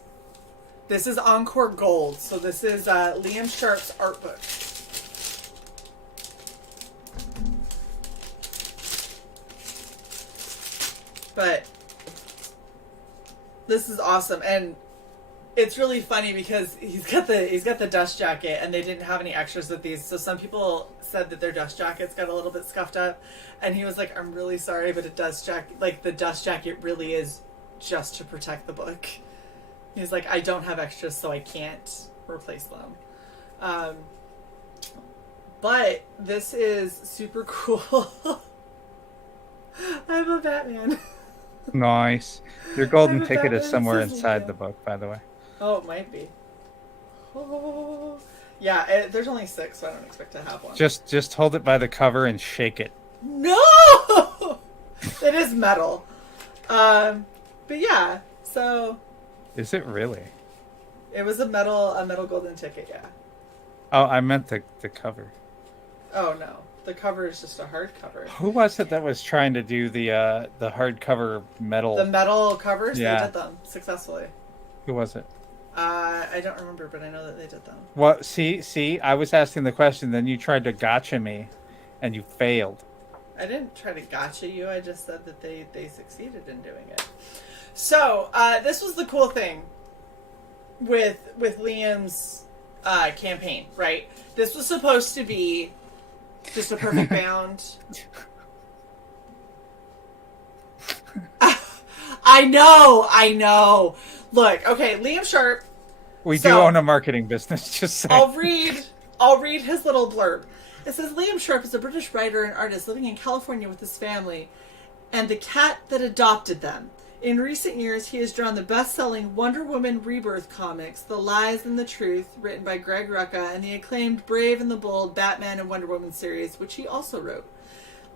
This is Encore Gold. So this is Liam Sharp's art book. But this is awesome, and it's really funny because he's got the dust jacket, and they didn't have any extras with these. So some people said that their dust jackets got a little bit scuffed up, and he was like, "I'm really sorry, but the dust jacket really is just to protect the book." He's like, "I don't have extras, so I can't replace them." But this is super cool. I'm a Batman. Nice. Your golden I'm a ticket is Batman somewhere Sicilian. inside the book, by the way. Oh, it might be. Oh. Yeah, there's only 6, so I don't expect to have one. Just hold it by the cover and shake it. No! It is metal. But yeah, so Is it really? it was a metal golden ticket, yeah. Oh, I meant the cover. Oh no, the cover is just a hardcover. Who was it that was trying to do the hardcover metal? The metal covers, Yeah. They did them successfully. Who was it? I don't remember, but I know that they did them. Well, see, I was asking the question, then you tried to gotcha me, and you failed. I didn't try to gotcha you. I just said that they succeeded in doing it. So this was the cool thing with Liam's campaign, right? This was supposed to be just a perfect bound. I know. Look, okay, Liam Sharp. We do own a marketing business, just saying. I'll read his little blurb. It says, Liam Sharp is a British writer and artist living in California with his family and the cat that adopted them. In recent years, he has drawn the best-selling Wonder Woman Rebirth comics, The Lies and the Truth, written by Greg Rucka, and the acclaimed Brave and the Bold Batman and Wonder Woman series, which he also wrote.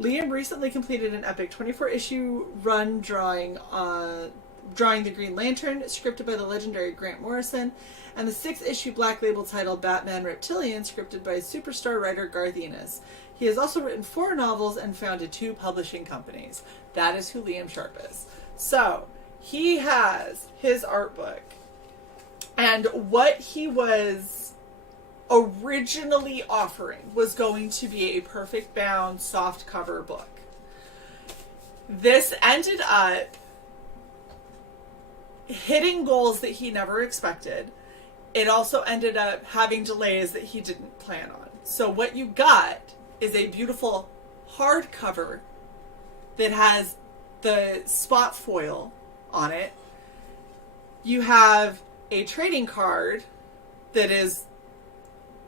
Liam recently completed an epic 24-issue run drawing the Green Lantern, scripted by the legendary Grant Morrison, and the 6th-issue Black Label titled Batman Reptilian, scripted by superstar writer Garth Ennis. He has also written 4 novels and founded 2 publishing companies. That is who Liam Sharp is. So, he has his art book. And what he was originally offering was going to be a perfect bound, soft cover book. This ended up hitting goals that he never expected. It also ended up having delays that he didn't plan on. So what you got is a beautiful hardcover that has the spot foil on it. You have a trading card that is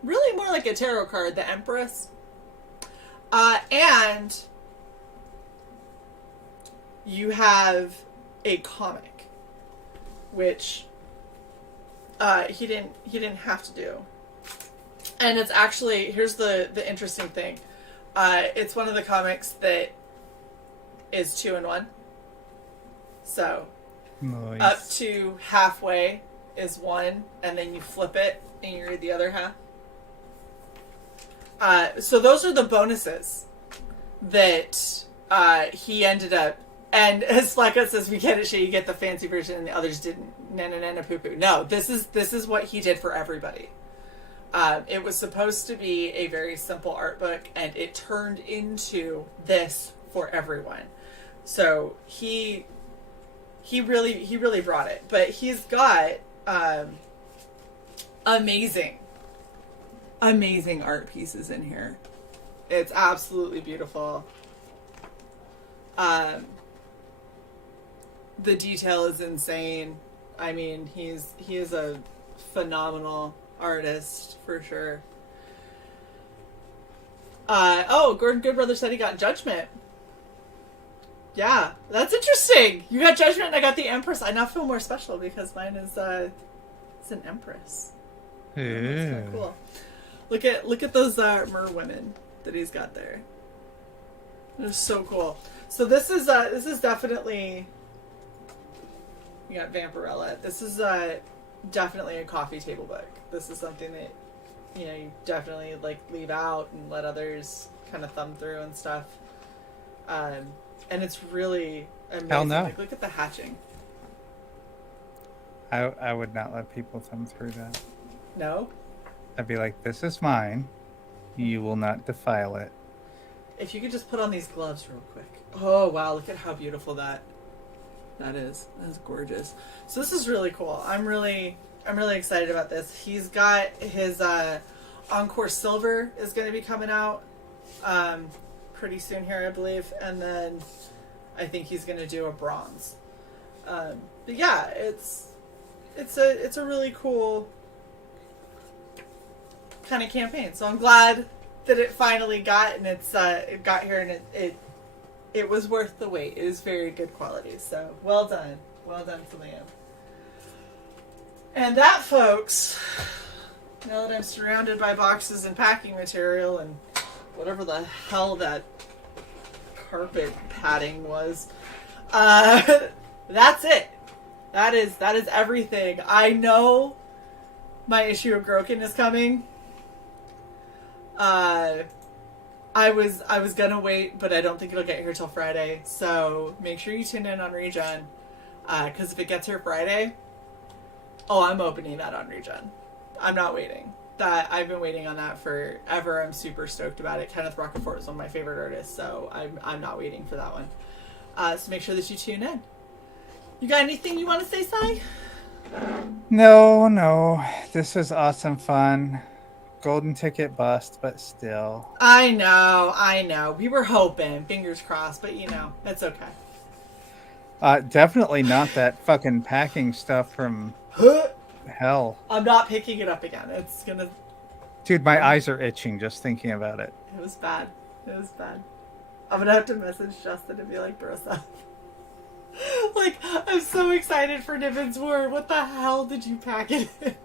really more like a tarot card, the Empress. And you have a comic, which he didn't have to do. And it's actually, here's the interesting thing. It's one of the comics that is 2-in-1. So Nice. up to halfway is one, and then you flip it and you read the other half. So those are the bonuses that he ended up. And as Flacco says, we get it, shit, you get the fancy version and the others didn't. Na poo poo. No, this is what he did for everybody. It was supposed to be a very simple art book, and it turned into this for everyone. So he really brought it. But he's got amazing art pieces in here. It's absolutely beautiful. The detail is insane. I mean, he is a phenomenal artist for sure. Gordon Goodbrother said he got Judgment. Yeah, that's interesting. You got Judgment and I got the Empress. I now feel more special because mine is it's an Empress. That's kinda cool. Look at those mer women that he's got there. They're so cool. So this is definitely, you got Vampirella. This is definitely a coffee table book. This is something that you definitely like leave out and let others kind of thumb through and stuff. And it's really amazing. Hell no. Like, look at the hatching. I would not let people thumb through that. No? I'd be like, this is mine. You will not defile it. If you could just put on these gloves real quick. Oh wow, look at how beautiful that is. That's gorgeous. So this is really cool. I'm really excited about this. He's got his Encore Silver is going to be coming out pretty soon here, I believe, and then I think he's going to do a Bronze. But yeah, it's a really cool kind of campaign. So I'm glad that it finally got, and it got here, and it was worth the wait. It is very good quality. So well done to Liam. And that, folks, now that I'm surrounded by boxes and packing material and whatever the hell that carpet padding was, that's it. That is everything. I know my issue of Groken is coming. I was gonna wait, but I don't think it'll get here till Friday. So make sure you tune in on Regen, because if it gets here Friday, I'm opening that on Regen. I'm not waiting. That I've been waiting on that forever. I'm super stoked about it. Kenneth Rocafort is one of my favorite artists, so I'm not waiting for that one. So make sure that you tune in. You got anything you want to say, Sai? No. This is awesome fun. Golden ticket bust, but still. I know. We were hoping, fingers crossed, but it's okay. Definitely not that fucking packing stuff from hell. I'm not picking it up again. It's gonna. Dude, my eyes are itching just thinking about it. It was bad. I'm gonna have to message Justin and be like, bro, stop. Like, I'm so excited for Niven's War. What the hell did you pack it in?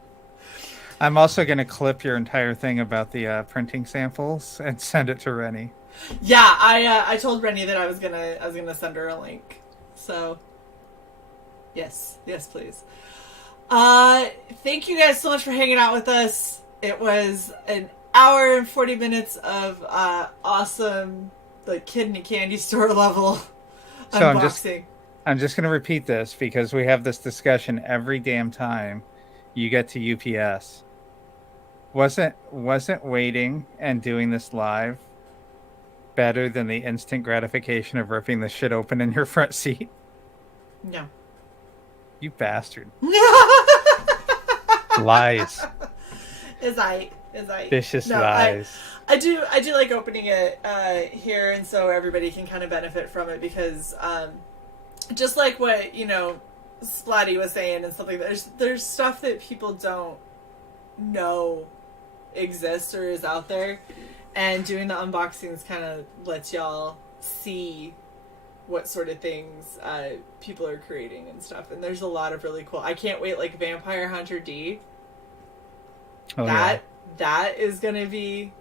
I'm also going to clip your entire thing about the printing samples and send it to Rennie. Yeah, I told Rennie that I was gonna send her a link. So yes, please. Thank you guys so much for hanging out with us. It was an hour and 40 minutes of awesome, like, kid in a candy store level So unboxing. I'm just going to repeat this because we have this discussion every damn time you get to UPS. Wasn't waiting and doing this live better than the instant gratification of ripping the shit open in your front seat? No. You bastard. Lies. Is I Vicious no, lies. I do like opening it here, and so everybody can kind of benefit from it, because just like what, you know, Splatty was saying and something, there's stuff that people don't know exists or is out there, and doing the unboxings kind of lets y'all see what sort of things people are creating and stuff. And there's a lot of really cool. I can't wait. Like Vampire Hunter D. Oh, That is gonna be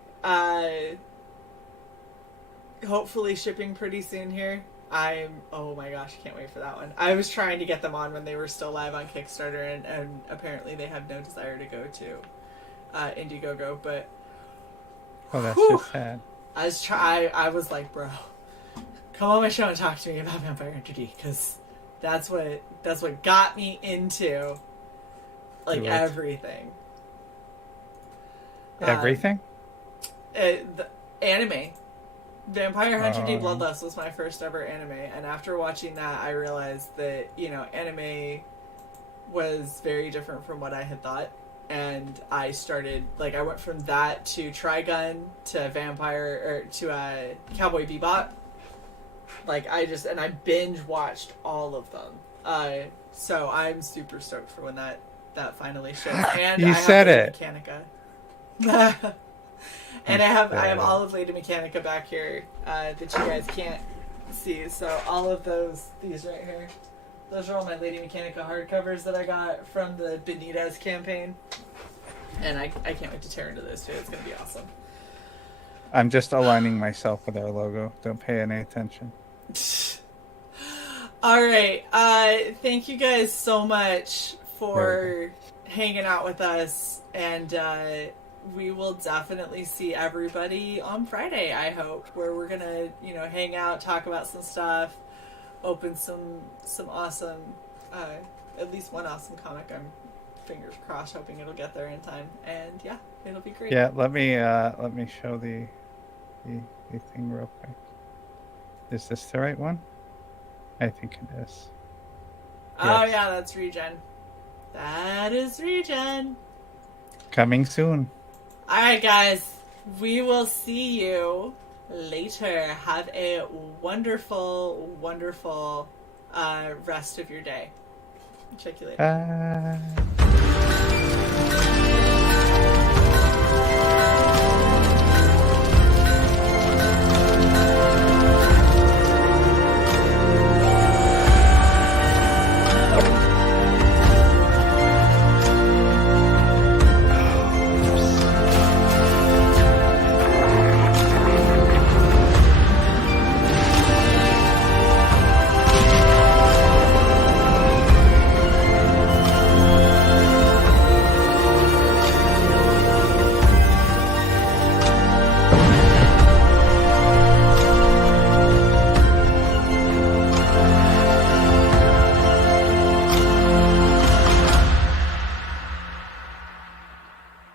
hopefully shipping pretty soon here. Oh my gosh, can't wait for that one. I was trying to get them on when they were still live on Kickstarter, and apparently they have no desire to go to Indiegogo. But Oh, that's just sad. I was like, bro, come on my show and talk to me about Vampire Hunter D, because that's what got me into like everything. Everything? The anime. Vampire Hunter D Bloodlust was my first ever anime, and after watching that, I realized that, you know, anime was very different from what I had thought. And I started, like, I went from that to Trigun to Vampire, or to Cowboy Bebop. Like, I binge watched all of them. So I'm super stoked for when that finally ships. And You I said have it. Mechanica. And I have all of Lady Mechanica back here that you guys can't see. So all of these right here, those are all my Lady Mechanica hardcovers that I got from the Benitez campaign. And I can't wait to tear into those too. It's going to be awesome. I'm just aligning myself with our logo. Don't pay any attention. All right. Thank you guys so much for hanging out with us. And we will definitely see everybody on Friday, I hope, where we're going to, you know, hang out, talk about some stuff, open some awesome, at least one awesome comic. I'm fingers crossed hoping it'll get there in time. And yeah, it'll be great. Yeah, let me show the thing real quick. Is this the right one? I think it is. Oh Yes. yeah, that's Regen. That is Regen. Coming soon. All right, guys. We will see you later. Have a wonderful, wonderful rest of your day. Check you later. Bye.